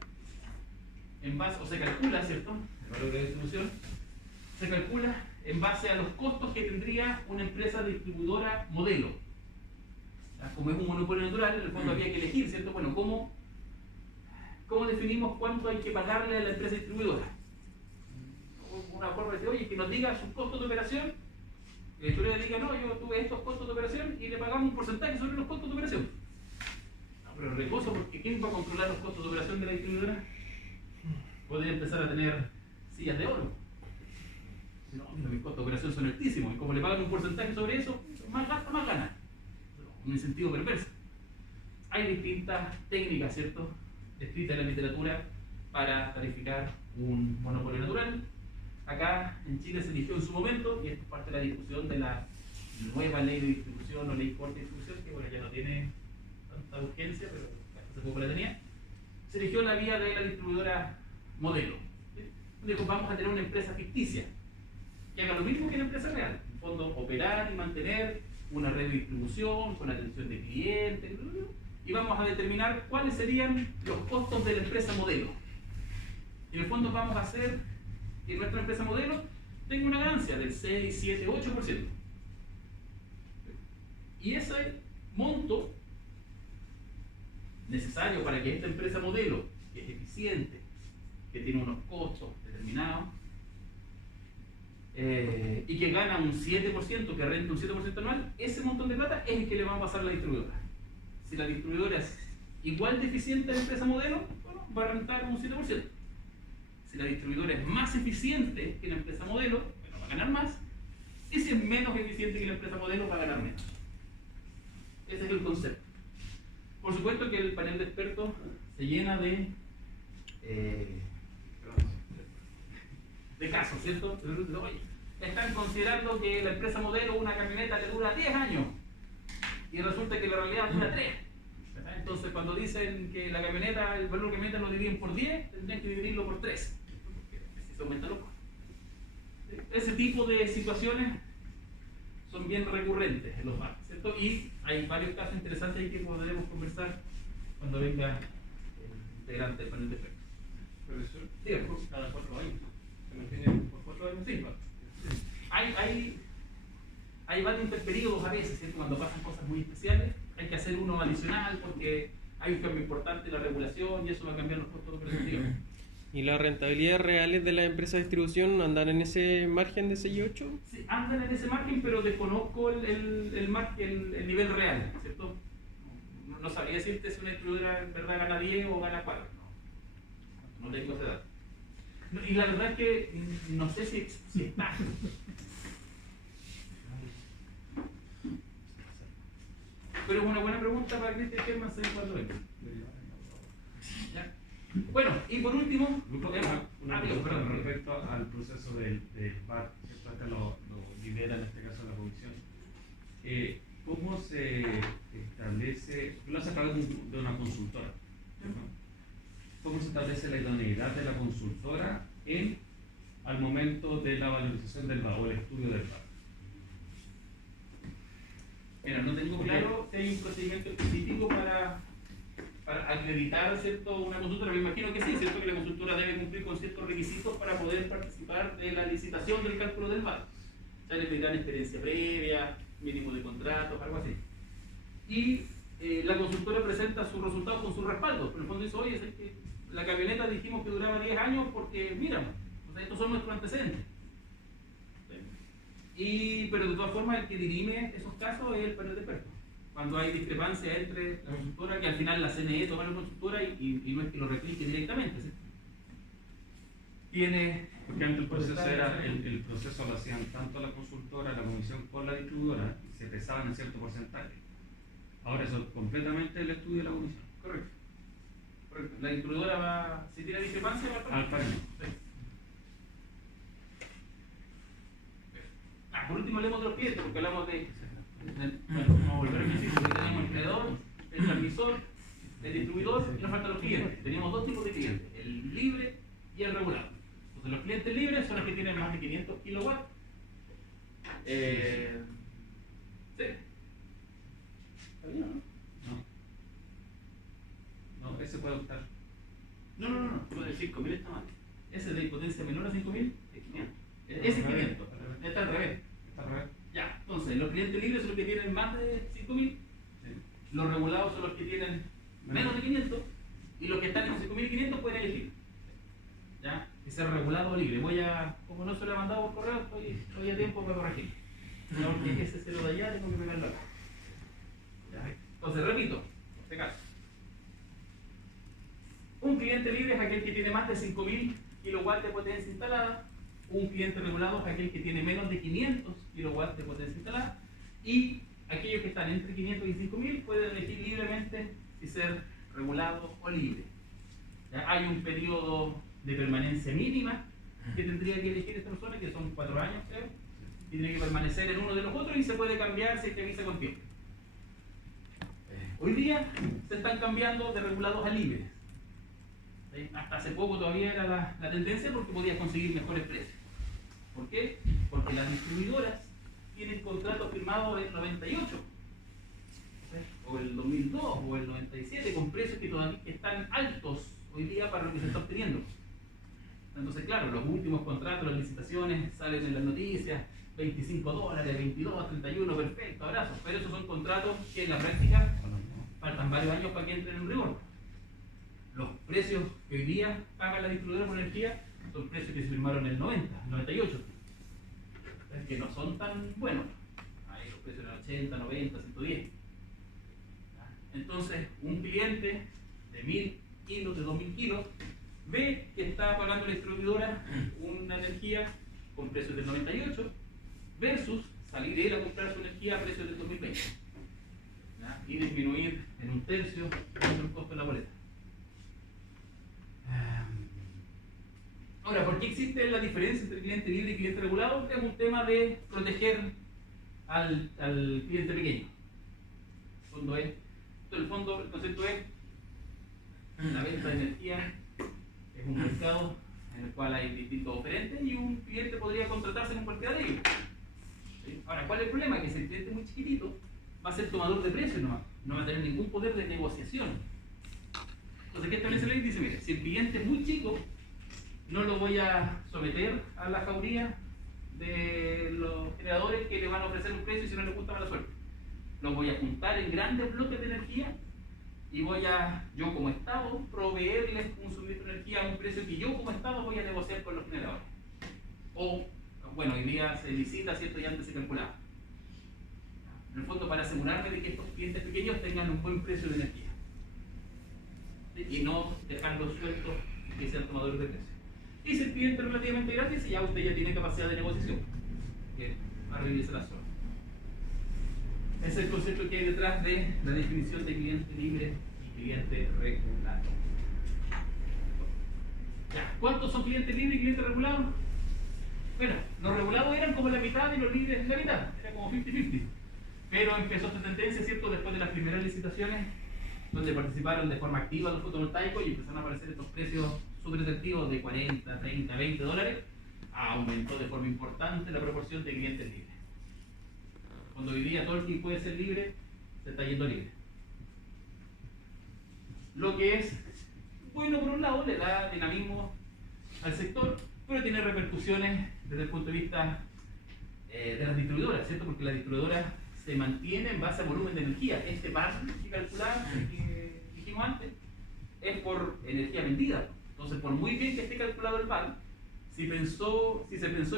en base, o se calcula, ¿cierto? El valor de distribución se calcula en base a los costos que tendría una empresa distribuidora modelo. Como es un monopolio natural, en el fondo había que elegir, ¿cierto? Bueno, ¿cómo definimos cuánto hay que pagarle a la empresa distribuidora? Una forma de decir, oye, que nos diga sus costos de operación, que la distribuidora diga, no, yo tuve estos costos de operación y le pagamos un porcentaje sobre los costos de operación. No, pero es recoso porque ¿quién va a controlar los costos de operación de la distribuidora? Podría empezar a tener sillas de oro. No, mis costos de operación son altísimos y como le pagan un porcentaje sobre eso, más gasta, más gana. Un incentivo perverso. Hay distintas técnicas, ¿cierto?, descritas en la literatura para tarificar un monopolio natural. Acá en Chile se eligió en su momento, y esto es parte de la discusión de la nueva ley de distribución o ley corta de distribución, que bueno, ya no tiene tanta urgencia, pero hace poco la tenía. Se eligió la vía de la distribuidora modelo. Dijo, vamos a tener una empresa ficticia que haga lo mismo que la empresa real. En fondo, operar y mantener una red de distribución con atención de clientes, y vamos a determinar cuáles serían los costos de la empresa modelo. En el fondo vamos a hacer y en nuestra empresa modelo tengo una ganancia del 6, 7, 8%. Y ese monto necesario para que esta empresa modelo, que es eficiente, que tiene unos costos determinados, y que gana un 7%, que renta un 7% anual, ese montón de plata es el que le va a pasar a la distribuidora. Si la distribuidora es igual de eficiente a la empresa modelo, bueno, va a rentar un 7%. Si la distribuidora es más eficiente que la empresa modelo, bueno, va a ganar más. Y si es menos eficiente que la empresa modelo, va a ganar menos. Ese es el concepto. Por supuesto que el panel de expertos se llena de casos, ¿cierto? Oye, están considerando que la empresa modelo, una camioneta le dura 10 años y resulta que la realidad dura 3. Entonces, cuando dicen que la camioneta, el valor de la camioneta lo dividen por 10, tendrían que dividirlo por 3, porque así se aumentan los costos. Ese tipo de situaciones son bien recurrentes en los bancos, ¿cierto? Y hay varios casos interesantes ahí que podremos conversar cuando venga el integrante del panel de expertos. Profesor, Sí, cada 4 años. ¿Se mantiene por 4 años? Sí, claro. Hay varios interperíodos a veces, ¿cierto? Cuando pasan cosas muy especiales, hay que hacer uno adicional porque hay un cambio importante en la regulación y eso va a cambiar los costos operativos. ¿Y las rentabilidades reales de las empresas de distribución andan en ese margen de 6 y 8? Sí, andan en ese margen, pero desconozco el nivel real, ¿cierto? No sabría decirte si una distribuidora en verdad gana 10 o gana 4. No tengo esa edad. Y la verdad es que no sé si está. Pero es una buena pregunta para Cristian Germán cuando venga. ¿Ya? Bueno, y por último, Con respecto al proceso del VAR, ¿cierto? Acá lo lidera en este caso la comisión. ¿Cómo se establece? Tú lo has sacado de una consultora, ¿cierto? ¿Cómo se establece la idoneidad de la consultora al momento de la valorización del VAR o el estudio del VAR? Mira, no tengo claro si hay un procedimiento específico para acreditar, ¿cierto?, una consultora. Me imagino que sí, ¿cierto?, que la consultora debe cumplir con ciertos requisitos para poder participar de la licitación del cálculo del VAR. O sea, le pedirán experiencia previa, mínimo de contratos, algo así. Y la consultora presenta sus resultados con sus respaldos. Pero en el fondo dice, oye, es que la camioneta dijimos que duraba 10 años porque, mira, o sea, estos son nuestros antecedentes. Pero de todas formas el que dirime esos casos es el panel de expertos. Cuando hay discrepancia entre la consultora, que al final la CNE toma la consultora y no es que lo replique directamente, ¿sí? Porque antes el proceso el proceso lo hacían tanto la consultora, la comisión con la distribuidora y se pesaban en cierto porcentaje. Ahora eso es completamente el estudio de la comisión. Correcto. La distribuidora va, si tiene discrepancia, va al panel. Sí. Por último hablemos de los clientes, porque hablamos de vamos a volver al principio, porque tenemos el creador, el transmisor, el distribuidor y nos faltan los clientes. Tenemos dos tipos de clientes, el libre y el regulado. Entonces los clientes libres son los que tienen más de 500 kilowatts. ¿Sí? ¿Está bien o no? No, ese puede optar. No, puede decir 5.000 está mal. Ese de potencia menor a 5.000 es 500. Ese es 500, está al revés. Ya, entonces los clientes libres son los que tienen más de 5.000, sí. Los regulados son los que tienen menos de 500 y los que están en 5.500 pueden elegir. ¿Ya? Y ser regulado o libre. Como no se lo he mandado por correo, estoy a tiempo para corregir. No, porque ese cero de allá tengo que pegarlo acá. ¿Ya? Entonces, repito, en este caso. Un cliente libre es aquel que tiene más de 5.000 kilowatts de potencia instalada. Un cliente regulado es aquel que tiene menos de 500 kilowatts de potencia instalada. Y aquellos que están entre 500 y 5.000 pueden elegir libremente si ser regulado o libre. ¿Ya? Hay un periodo de permanencia mínima que tendría que elegir esta persona, que son 4 años, creo, y tiene que permanecer en uno de los otros y se puede cambiar si es que avisa con tiempo. Hoy día se están cambiando de regulados a libres. ¿Sí? Hasta hace poco todavía era la tendencia porque podías conseguir mejores precios. ¿Por qué? Porque las distribuidoras tienen contratos firmados en el 98, ¿sí? O el 2002 o el 97 con precios que todavía están altos hoy día para lo que se está obteniendo. Entonces, claro, los últimos contratos, las licitaciones salen en las noticias, $25, 22, 31, perfecto, abrazos. Pero esos son contratos que en la práctica faltan varios años para que entren en rigor. Los precios que hoy día pagan la distribuidora por energía son precios que se firmaron en el 90, 98. Es que no son tan buenos. Ahí los precios eran 80, 90, 110. Entonces, un cliente de 1000 kilos, de 2000 kilos, ve que está pagando la distribuidora una energía con precios del 98 versus salir él a comprar su energía a precios del 2020. ¿Ya? Y disminuir en un tercio el costo de la boleta. Ahora, ¿por qué existe la diferencia entre cliente libre y cliente regulado? Es un tema de proteger al cliente pequeño. El concepto es la venta de energía es un mercado en el cual hay distintos oferentes y un cliente podría contratarse con cualquiera de ellos. ¿Sí? Ahora, ¿cuál es el problema? Que si el cliente es muy chiquitito, va a ser tomador de precios nomás, no va a tener ningún poder de negociación. Entonces, ¿qué establece la ley? Dice, mire, si el cliente es muy chico, no lo voy a someter a la jauría de los generadores que le van a ofrecer un precio y si no le gusta, mala suerte. Los voy a juntar en grandes bloques de energía y voy a, yo como Estado, proveerles un suministro de energía a un precio que yo como Estado voy a negociar con los generadores. O, bueno, hoy día se licita, ¿cierto? Y antes se calculaba. En el fondo, para asegurarme de que estos clientes pequeños tengan un buen precio de energía. ¿Sí? Y no dejarlos sueltos y que sean tomadores de precios. Y si el cliente es relativamente gratis, ya usted ya tiene capacidad de negociación. A revisar la zona. Ese es el concepto que hay detrás de la definición de cliente libre y cliente regulado. ¿Cuántos son clientes libres y clientes regulados? Bueno, los regulados eran como la mitad y los libres la mitad, era como 50-50. Pero empezó esta tendencia, ¿cierto?, después de las primeras licitaciones, donde participaron de forma activa los fotovoltaicos y empezaron a aparecer estos precios súper atractivos de 40, 30, 20 dólares, aumentó de forma importante la proporción de clientes libres. Cuando hoy día todo el que puede ser libre, se está yendo libre. Lo que es bueno por un lado, le da dinamismo al sector, pero tiene repercusiones desde el punto de vista de las distribuidoras, ¿cierto? Porque la distribuidora se mantiene en base a volumen de energía. Este PAN que calculaba, que dijimos antes, es por energía vendida. Entonces, por muy bien que esté calculado el PAN, si se pensó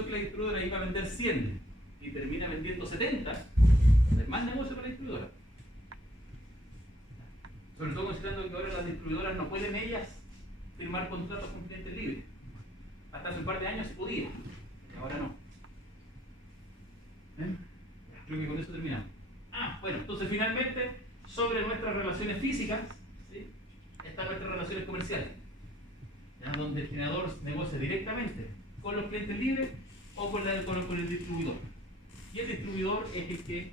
que la distribuidora iba a vender 100 y termina vendiendo 70, es más negocio para la distribuidora. Sobre todo considerando que ahora las distribuidoras no pueden ellas firmar contratos con clientes libres. Hasta hace un par de años se podía, ahora no. Creo que con eso terminamos. Bueno, entonces finalmente, sobre nuestras relaciones físicas, ¿sí?, están nuestras relaciones comerciales, ¿ya?, donde el generador negocia directamente con los clientes libres o con el distribuidor. Y el distribuidor es el que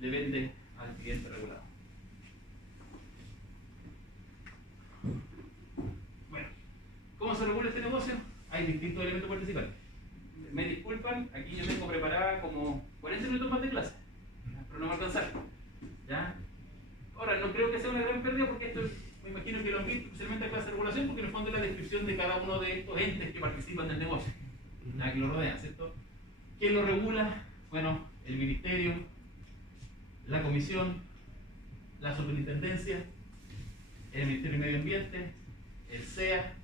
le vende al cliente regulado. Bueno, ¿cómo se regula este negocio? Hay distintos elementos participantes. Me disculpan, aquí yo tengo preparada como 40 minutos más de clase, pero no me va a alcanzar. ¿Ya? Ahora, no creo que sea una gran pérdida porque esto me imagino que lo han visto, especialmente en clase de regulación, porque en el fondo es la descripción de cada uno de estos entes que participan del negocio, ¿ya?, que lo rodean, ¿cierto? ¿Quién lo regula? Bueno, el ministerio, la comisión, la superintendencia, el Ministerio de Medio Ambiente, el SEA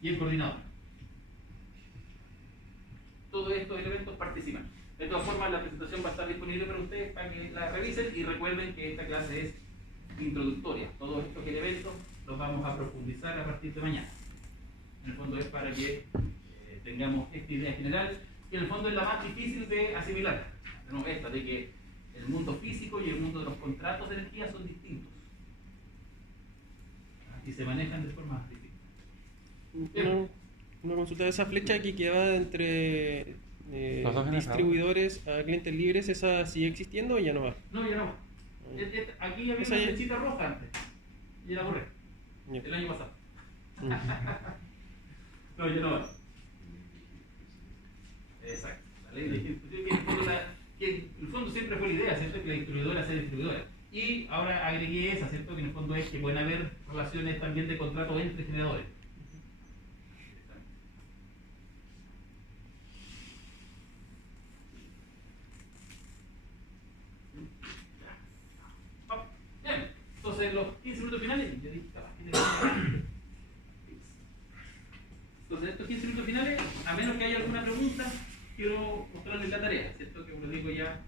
y el coordinador. Todos estos elementos participan. De todas formas, la presentación va a estar disponible para ustedes para que la revisen y recuerden que esta clase es introductoria. Todos estos elementos los vamos a profundizar a partir de mañana. En el fondo es para que tengamos esta idea general, que en el fondo es la más difícil de asimilar. Tenemos esta de que el mundo físico y el mundo de los contratos de energía son distintos y se manejan de forma distinta. Una consulta de esa flecha que va entre distribuidores a clientes libres, ¿esa sigue existiendo o ya no va? No, ya no. Aquí había una flechita roja antes y la borré el año pasado. No, ya no va. Exacto. La ley de que en el fondo siempre fue la idea, ¿cierto?, que la distribuidora sea distribuidora. Y ahora agregué esa, ¿cierto?, que en el fondo es que pueden haber relaciones también de contrato entre generadores. minutos finales, yo dije, capaz que te entonces, estos 15 minutos finales, a menos que haya alguna pregunta, quiero mostrarles la tarea, ¿cierto? Que como les digo ya,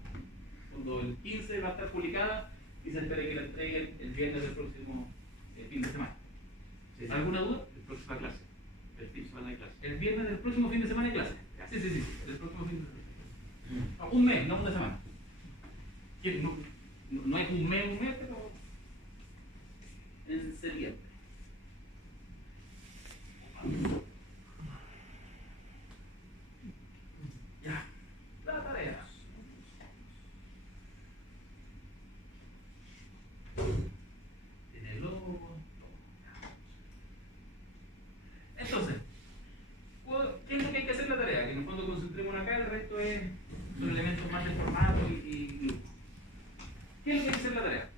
cuando el 15 va a estar publicada y se espera que la entreguen el viernes del próximo fin de semana. ¿Alguna duda? La próxima clase. El fin de semana de clase. El viernes del próximo fin de semana de clase. Sí, el próximo fin de semana. No, un mes, no una semana. No es un mes, pero en septiembre. Ya, la tarea. Tiene el logo. Entonces, ¿qué es lo que hay que hacer en la tarea? Que en el fondo concentremos acá, el resto son elementos más de formato y grupo. ¿Qué es lo que hay que hacer en la tarea?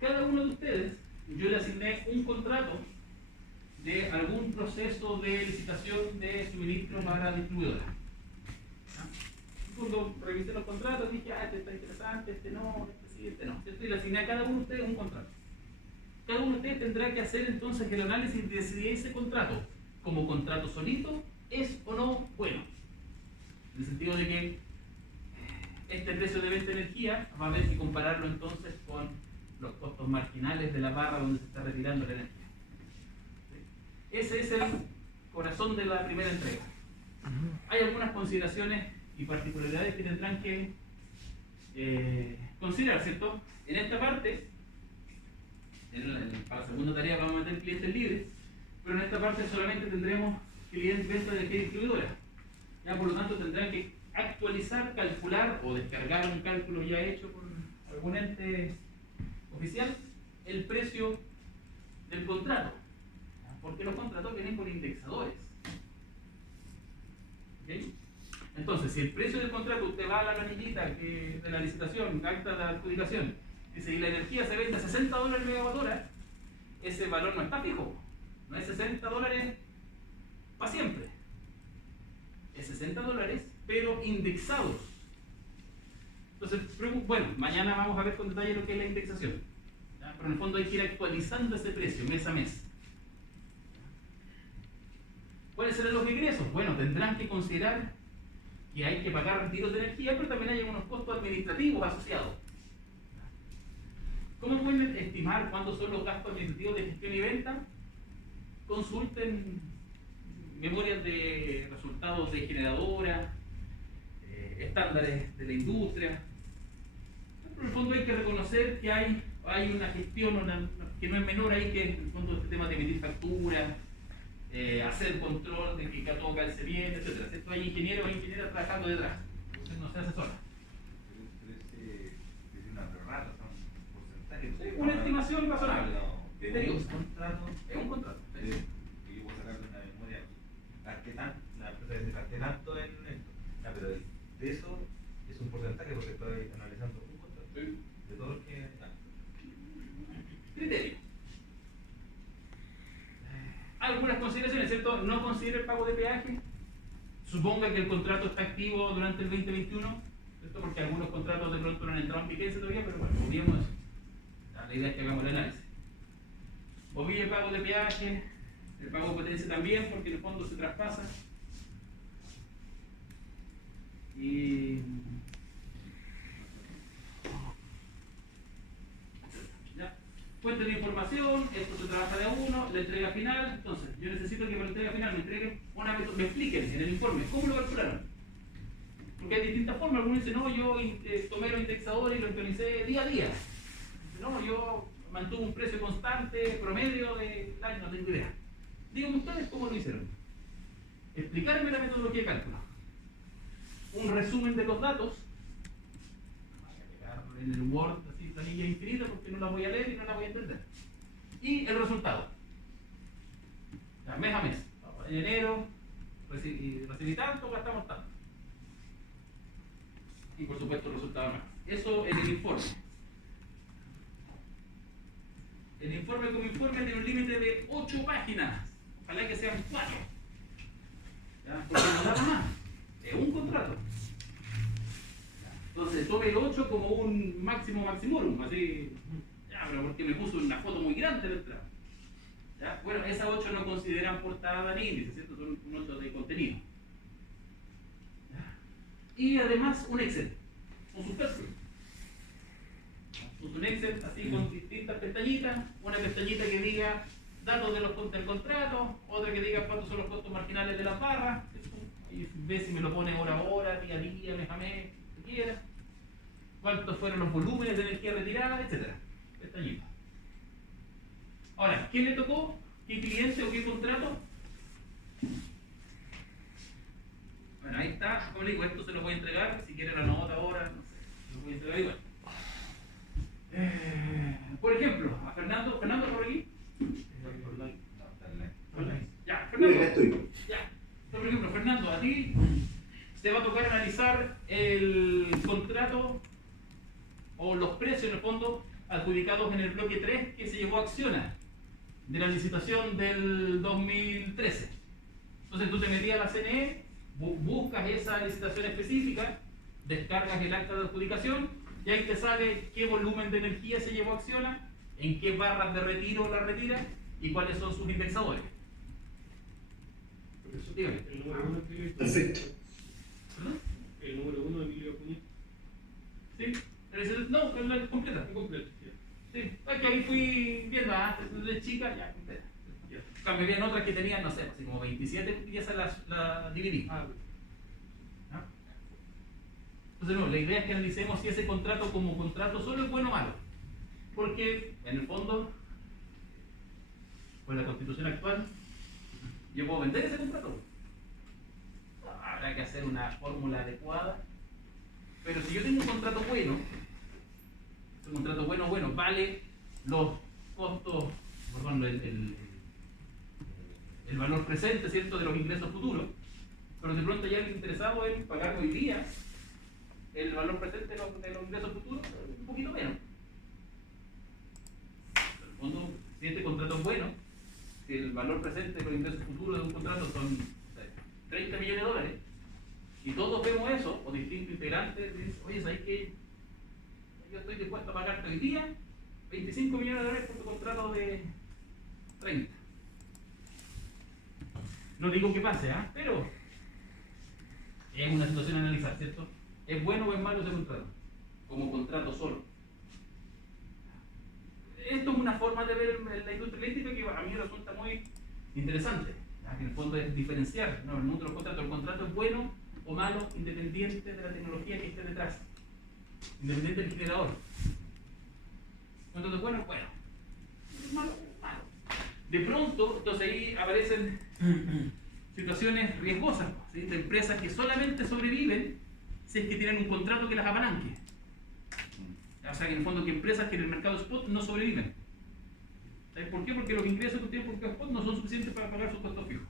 Cada uno de ustedes, yo le asigné un contrato de algún proceso de licitación de suministro para distribuidora. Cuando revisé los contratos dije, este está interesante, este no, este sí, este no. ¿Cierto? Y le asigné a cada uno de ustedes un contrato. Cada uno de ustedes tendrá que hacer entonces el análisis de si ese contrato, como contrato solito, es o no bueno. En el sentido de que este precio de venta de energía va a haber que compararlo entonces con los costos marginales de la barra donde se está retirando la energía. ¿Sí? Ese es el corazón de la primera entrega. Hay algunas consideraciones y particularidades que tendrán que considerar, ¿cierto? En esta parte, para la segunda tarea vamos a meter clientes libres, pero en esta parte solamente tendremos clientes venta de energía distribuidora. Ya, por lo tanto, tendrán que actualizar, calcular o descargar un cálculo ya hecho por algún ente oficial el precio del contrato, porque los contratos vienen con indexadores. ¿Okay? Entonces, si el precio del contrato, usted va a la planillita de la licitación, acta de adjudicación, dice, y la energía se vende a $60 el megawatt-hora, ese valor no está fijo, no es $60 para siempre, es $60 pero indexados. Entonces, bueno, mañana vamos a ver con detalle lo que es la indexación, ¿ya? Pero en el fondo hay que ir actualizando ese precio mes a mes. ¿Cuáles serán los ingresos? Bueno, tendrán que considerar que hay que pagar retiros de energía, pero también hay unos costos administrativos asociados. ¿Cómo pueden estimar cuántos son los gastos administrativos de gestión y venta? Consulten memorias de resultados de generadora, estándares de la industria. Pero en el fondo hay que reconocer que hay una gestión que no es menor ahí, que en el fondo este tema de emitir facturas, hacer control de que todo calce bien, etc. ¿Cierto? Hay ingenieros o ingenieras trabajando detrás, entonces no se asesora. Es una prorrata, son porcentajes. Sí, una estimación razonable. Es un contrato. Es un contrato. Y yo puedo sacar de una memoria. La empresa dice gasté tanto en esto. Pero de eso es un porcentaje porque estoy analizando un contrato. De todo lo que. Criterio. Algunas consideraciones, ¿cierto? No considere el pago de peaje. Suponga que el contrato está activo durante el 2021, ¿cierto? Porque algunos contratos de pronto no han entrado en vigencia todavía, pero bueno, obviemos eso. La idea es que hagamos el análisis. Obvie el pago de peaje, el pago de potencia también, porque en el fondo se traspasa. Y fuente de información, esto se trabaja de a uno, la entrega final. Entonces, yo necesito que para la entrega final me entreguen me expliquen en el informe cómo lo calcularon. Porque hay distintas formas. Algunos dicen, no, yo tomé los indexadores y lo actualicé día a día. No, yo mantuve un precio constante, promedio de año, no tengo idea. Díganme ustedes cómo lo hicieron. Explicarme la metodología de cálculo. Un resumen de los datos. En el Word, así, planilla infinita, porque no la voy a leer y no la voy a entender. Y el resultado. Ya, mes a mes. En enero recibí tanto, gastamos tanto. Y por supuesto el resultado más. Eso en el informe. El informe como informe tiene un límite de 8 páginas. Ojalá que sean 4. ¿Ya? Porque no da más. Es un contrato. Entonces tome el 8 como un máximo maximorum, así, ya, Ah, pero porque me puso una foto muy grande de entrada. ¿Ya? Bueno, esas 8 no consideran portada ni índice, ¿cierto? Son un 8 de contenido. ¿Ya? Y además un Excel, un superfluo. Un Excel así con distintas pestañitas, una pestañita que diga datos de del contrato, otra que diga cuántos son los costos marginales de las barras, y ve si me lo pone hora a hora, día a día, mes a mes, lo que quiera, cuántos fueron los volúmenes de energía retirada, etc. Pestañita. Ahora, ¿quién le tocó? ¿Qué cliente o qué contrato? Bueno, ahí está, como le digo, esto se lo voy a entregar, si quiere la nota ahora, no sé, se lo voy a entregar igual. Por ejemplo, a Fernando por aquí. Ya, Fernando. Ya. Por ejemplo, Fernando, a ti te va a tocar analizar el contrato o los precios en el fondo adjudicados en el bloque 3 que se llevó a Acciona de la licitación del 2013. Entonces tú te metías a la CNE, buscas esa licitación específica, descargas el acta de adjudicación y ahí te sale qué volumen de energía se llevó a Acciona, en qué barras de retiro la retira y cuáles son sus indexadores. Dígame. El número 1 Emilio. Perfecto. ¿Perdón? El número 1 Emilio Acuña. Sí. No, es la completa. Completo. Sí. Es que ahí fui viendo antes de chica, ya completa. Me vi en otras que tenían, no sé, así como 27 y esa la dividí. ¿Ah? Entonces, no, la idea es que analicemos si ese contrato como contrato solo es bueno o malo. Porque, en el fondo, con la constitución actual, yo puedo vender ese contrato. Habrá que hacer una fórmula adecuada. Pero si yo tengo un contrato bueno, vale los costos, perdón, el valor presente, ¿cierto?, de los ingresos futuros, pero de pronto hay alguien interesado en pagar hoy día el valor presente de los ingresos futuros, un poquito menos. En el fondo, si este contrato es bueno, si el valor presente de los ingresos futuros de un contrato son 30 millones de dólares, y todos vemos eso, o distintos integrantes dicen, oye, ¿sabes qué? Yo estoy dispuesto a pagarte hoy día 25 millones de dólares por tu contrato de 30. No digo que pase, pero es una situación a analizar, ¿cierto? ¿Es bueno o es malo ese contrato? Como contrato solo. Esto es una forma de ver la industria eléctrica que a mí me resulta muy interesante. En el fondo es diferenciar, ¿no?, el mundo de los contratos. El contrato es bueno o malo independiente de la tecnología que esté detrás. Independiente del generador. Contrato es bueno, bueno. Es malo, malo. De pronto, entonces ahí aparecen situaciones riesgosas, ¿sí?, de empresas que solamente sobreviven si es que tienen un contrato que las apalanque. O sea, que en el fondo que empresas que en el mercado spot no sobreviven. ¿Sabes por qué? Porque los ingresos que tienen por mercado spot no son suficientes para pagar sus costos fijos.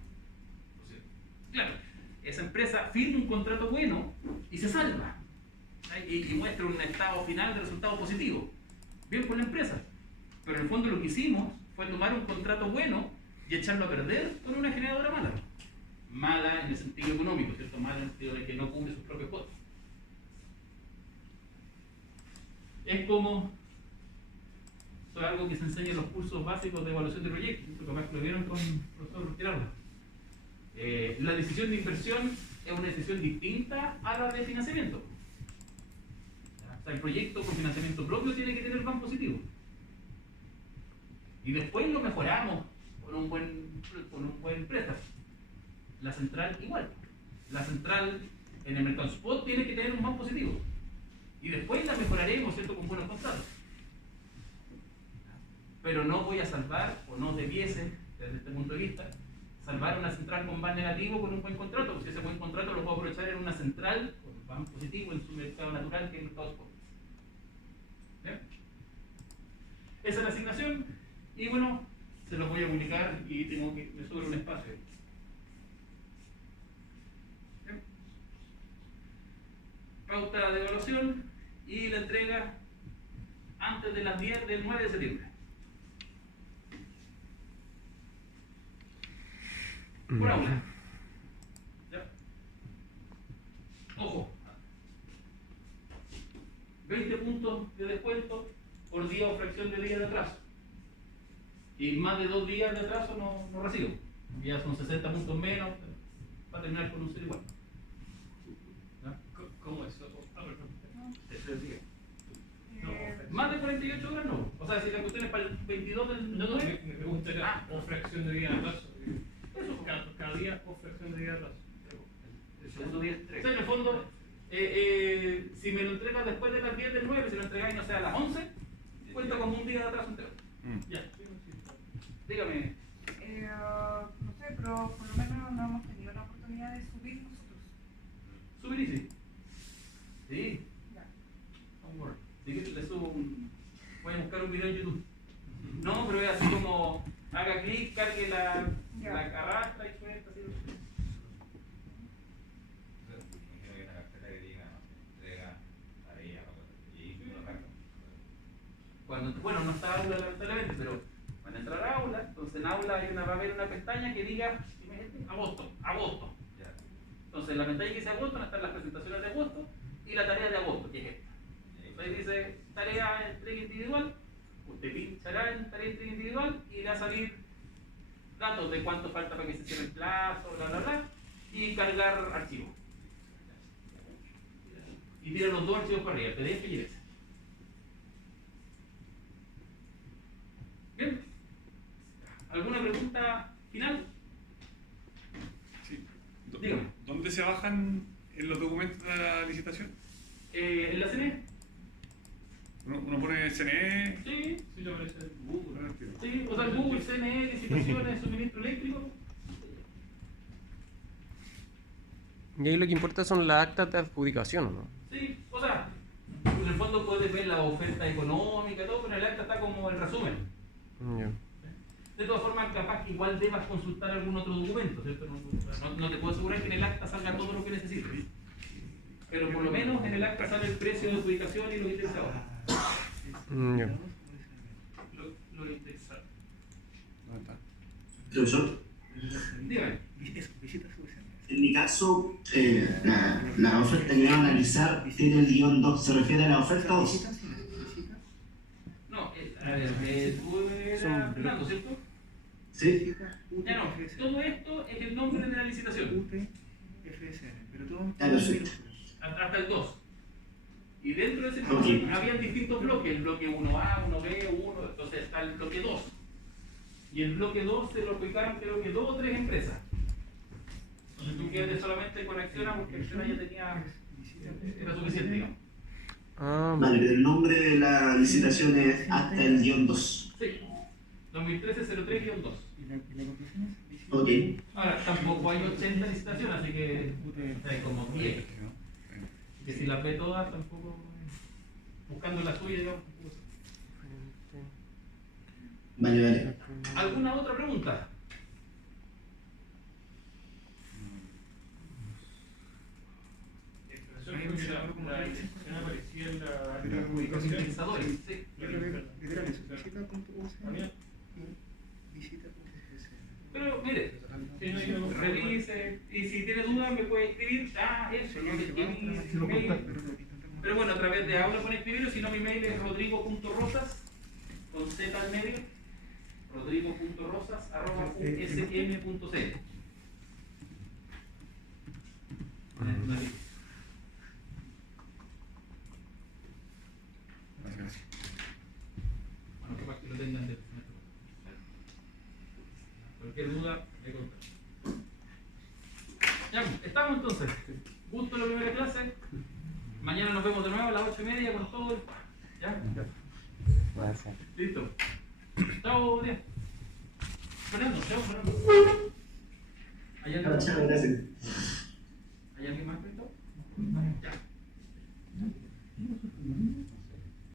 Entonces, claro, esa empresa firma un contrato bueno y se salva. Y muestra un estado final de resultado positivo. Bien por la empresa. Pero en el fondo lo que hicimos fue tomar un contrato bueno y echarlo a perder con una generadora mala. Mala en el sentido económico, ¿cierto? Mala en el sentido de que no cubre sus propios costos. Es como, esto es algo que se enseña en los cursos básicos de evaluación de proyectos, capaz que lo vieron con el profesor Tirarla. La decisión de inversión es una decisión distinta a la de financiamiento. O sea, el proyecto con financiamiento propio tiene que tener un plan positivo. Y después lo mejoramos con un buen préstamo. La central igual. La central en el mercado spot tiene que tener un plan positivo. Y después la mejoraremos, ¿cierto?, con buenos contratos. Pero no voy a salvar, o no debiese, desde este punto de vista, salvar una central con VAN negativo con un buen contrato, porque ese buen contrato lo puedo aprovechar en una central con VAN positivo en su mercado natural, que es el mercado spot. ¿Bien? Esa es la asignación, y bueno, se los voy a publicar y me sobra un espacio. ¿Bien? Pauta de evaluación y la entrega antes de las 10 del 9 de septiembre. Por aula. ¿Ya? Ojo. 20 puntos de descuento por día. día o fracción de día de atraso. Y más de 2 días de atraso no recibo. Ya son 60 puntos menos, va a terminar con un 0 igual. ¿Cómo eso? Más de 48 horas no. O sea, si la cuestión es para el 22 del No, 9, me pregunta o fracción de día de atraso. Eso, cada día o fracción de día de atraso. El segundo día es o 3. sea, en el fondo, si me lo entregas después de las 10 del 9, si lo entregáis, no sé, a las 11, cuenta como un día de atraso entero. Ya. Dígame. No sé, pero por lo menos no hemos tenido la oportunidad de subir nosotros. Subir y sí. Sí. Ya. Don't worry. Sí que le subo voy a buscar un video en YouTube. No, pero es así como haga clic, cargue la arrastra y suelta así. Imagino que una carpeta que diga entrega tarea y lo arranca. Bueno, no está aula lamentablemente, pero van a entrar a aula, entonces en aula va a haber una pestaña que diga agosto. Ya. Entonces en la pestaña que dice agosto van a estar las presentaciones de agosto y la tarea de agosto, que es esta. Ahí dice tarea entrega individual, usted pinchará en tarea entrega individual y le va a salir datos de cuánto falta para que se cierre el plazo, bla, y cargar archivos. Y tira los 2 archivos para arriba, PDF y ese. Bien. ¿Alguna pregunta final? Sí. Dígame. ¿Dónde se bajan los documentos de la licitación? ¿En la CNE? Uno pone CNE. Sí. Sí, lo aparece en Google. Sí, o sea, Google, CNE, licitaciones, suministro eléctrico. Y ahí lo que importa son las actas de adjudicación, ¿no? Sí, o sea, en el fondo puedes ver la oferta económica y todo, pero en el acta está como el resumen. Ya. De todas formas, capaz que igual debas consultar algún otro documento, ¿cierto? No te puedo asegurar que en el acta salga todo lo que necesites. Pero por lo menos en el acta sale el precio de adjudicación y los indexadores. Ya. Lo indexado. ¿Dónde está? Profesor, Dígame. en mi caso, la oferta que voy a analizar tiene el guión 2. ¿Se refiere a la oferta 2? No, a ver, tú eras Fernando, ¿cierto? Sí. Ya no, todo esto es el nombre de la licitación. Ya, perfecto. Hasta el 2. Y dentro de ese Ok. bloque había distintos bloques, el bloque 1A, 1B, 1, entonces está el bloque 2. Y el bloque 2 se lo aplicaron creo que 2 o 3 empresas. Entonces tú quedaste solamente con Acciona porque Acciona ya tenía, era suficiente, digamos. Ah, Vale, pero el nombre de la licitación es hasta el guión 2. Sí, 2013-03-2. Ok. Ahora, tampoco hay 80 licitaciones, así que hay como 10. Que si las ve todas, tampoco, buscando la suya, digamos. Vale. ¿Alguna otra pregunta? La indexación aparecía en la Los publicación. indexadores, sí. Pero mire, revise y si tiene dudas me puede escribir. Eso, no sé quién mi mail. Pero bueno, a través de Aula puede escribir, o si no, mi mail es rodrigo.rosas con z al medio, rodrigo.rosas@usm.cl. Bueno, capaz que lo tengan de cualquier duda, me contan. Ya, estamos entonces. Gusto en la primera clase. Mañana nos vemos de nuevo a las 8:30 con todo el... ¿Ya? gracias. Listo. Chao, Díaz. Fernando, chao, Fernando. ¿Hay alguien más? Chao, gracias. ¿Hay alguien más, Cristo?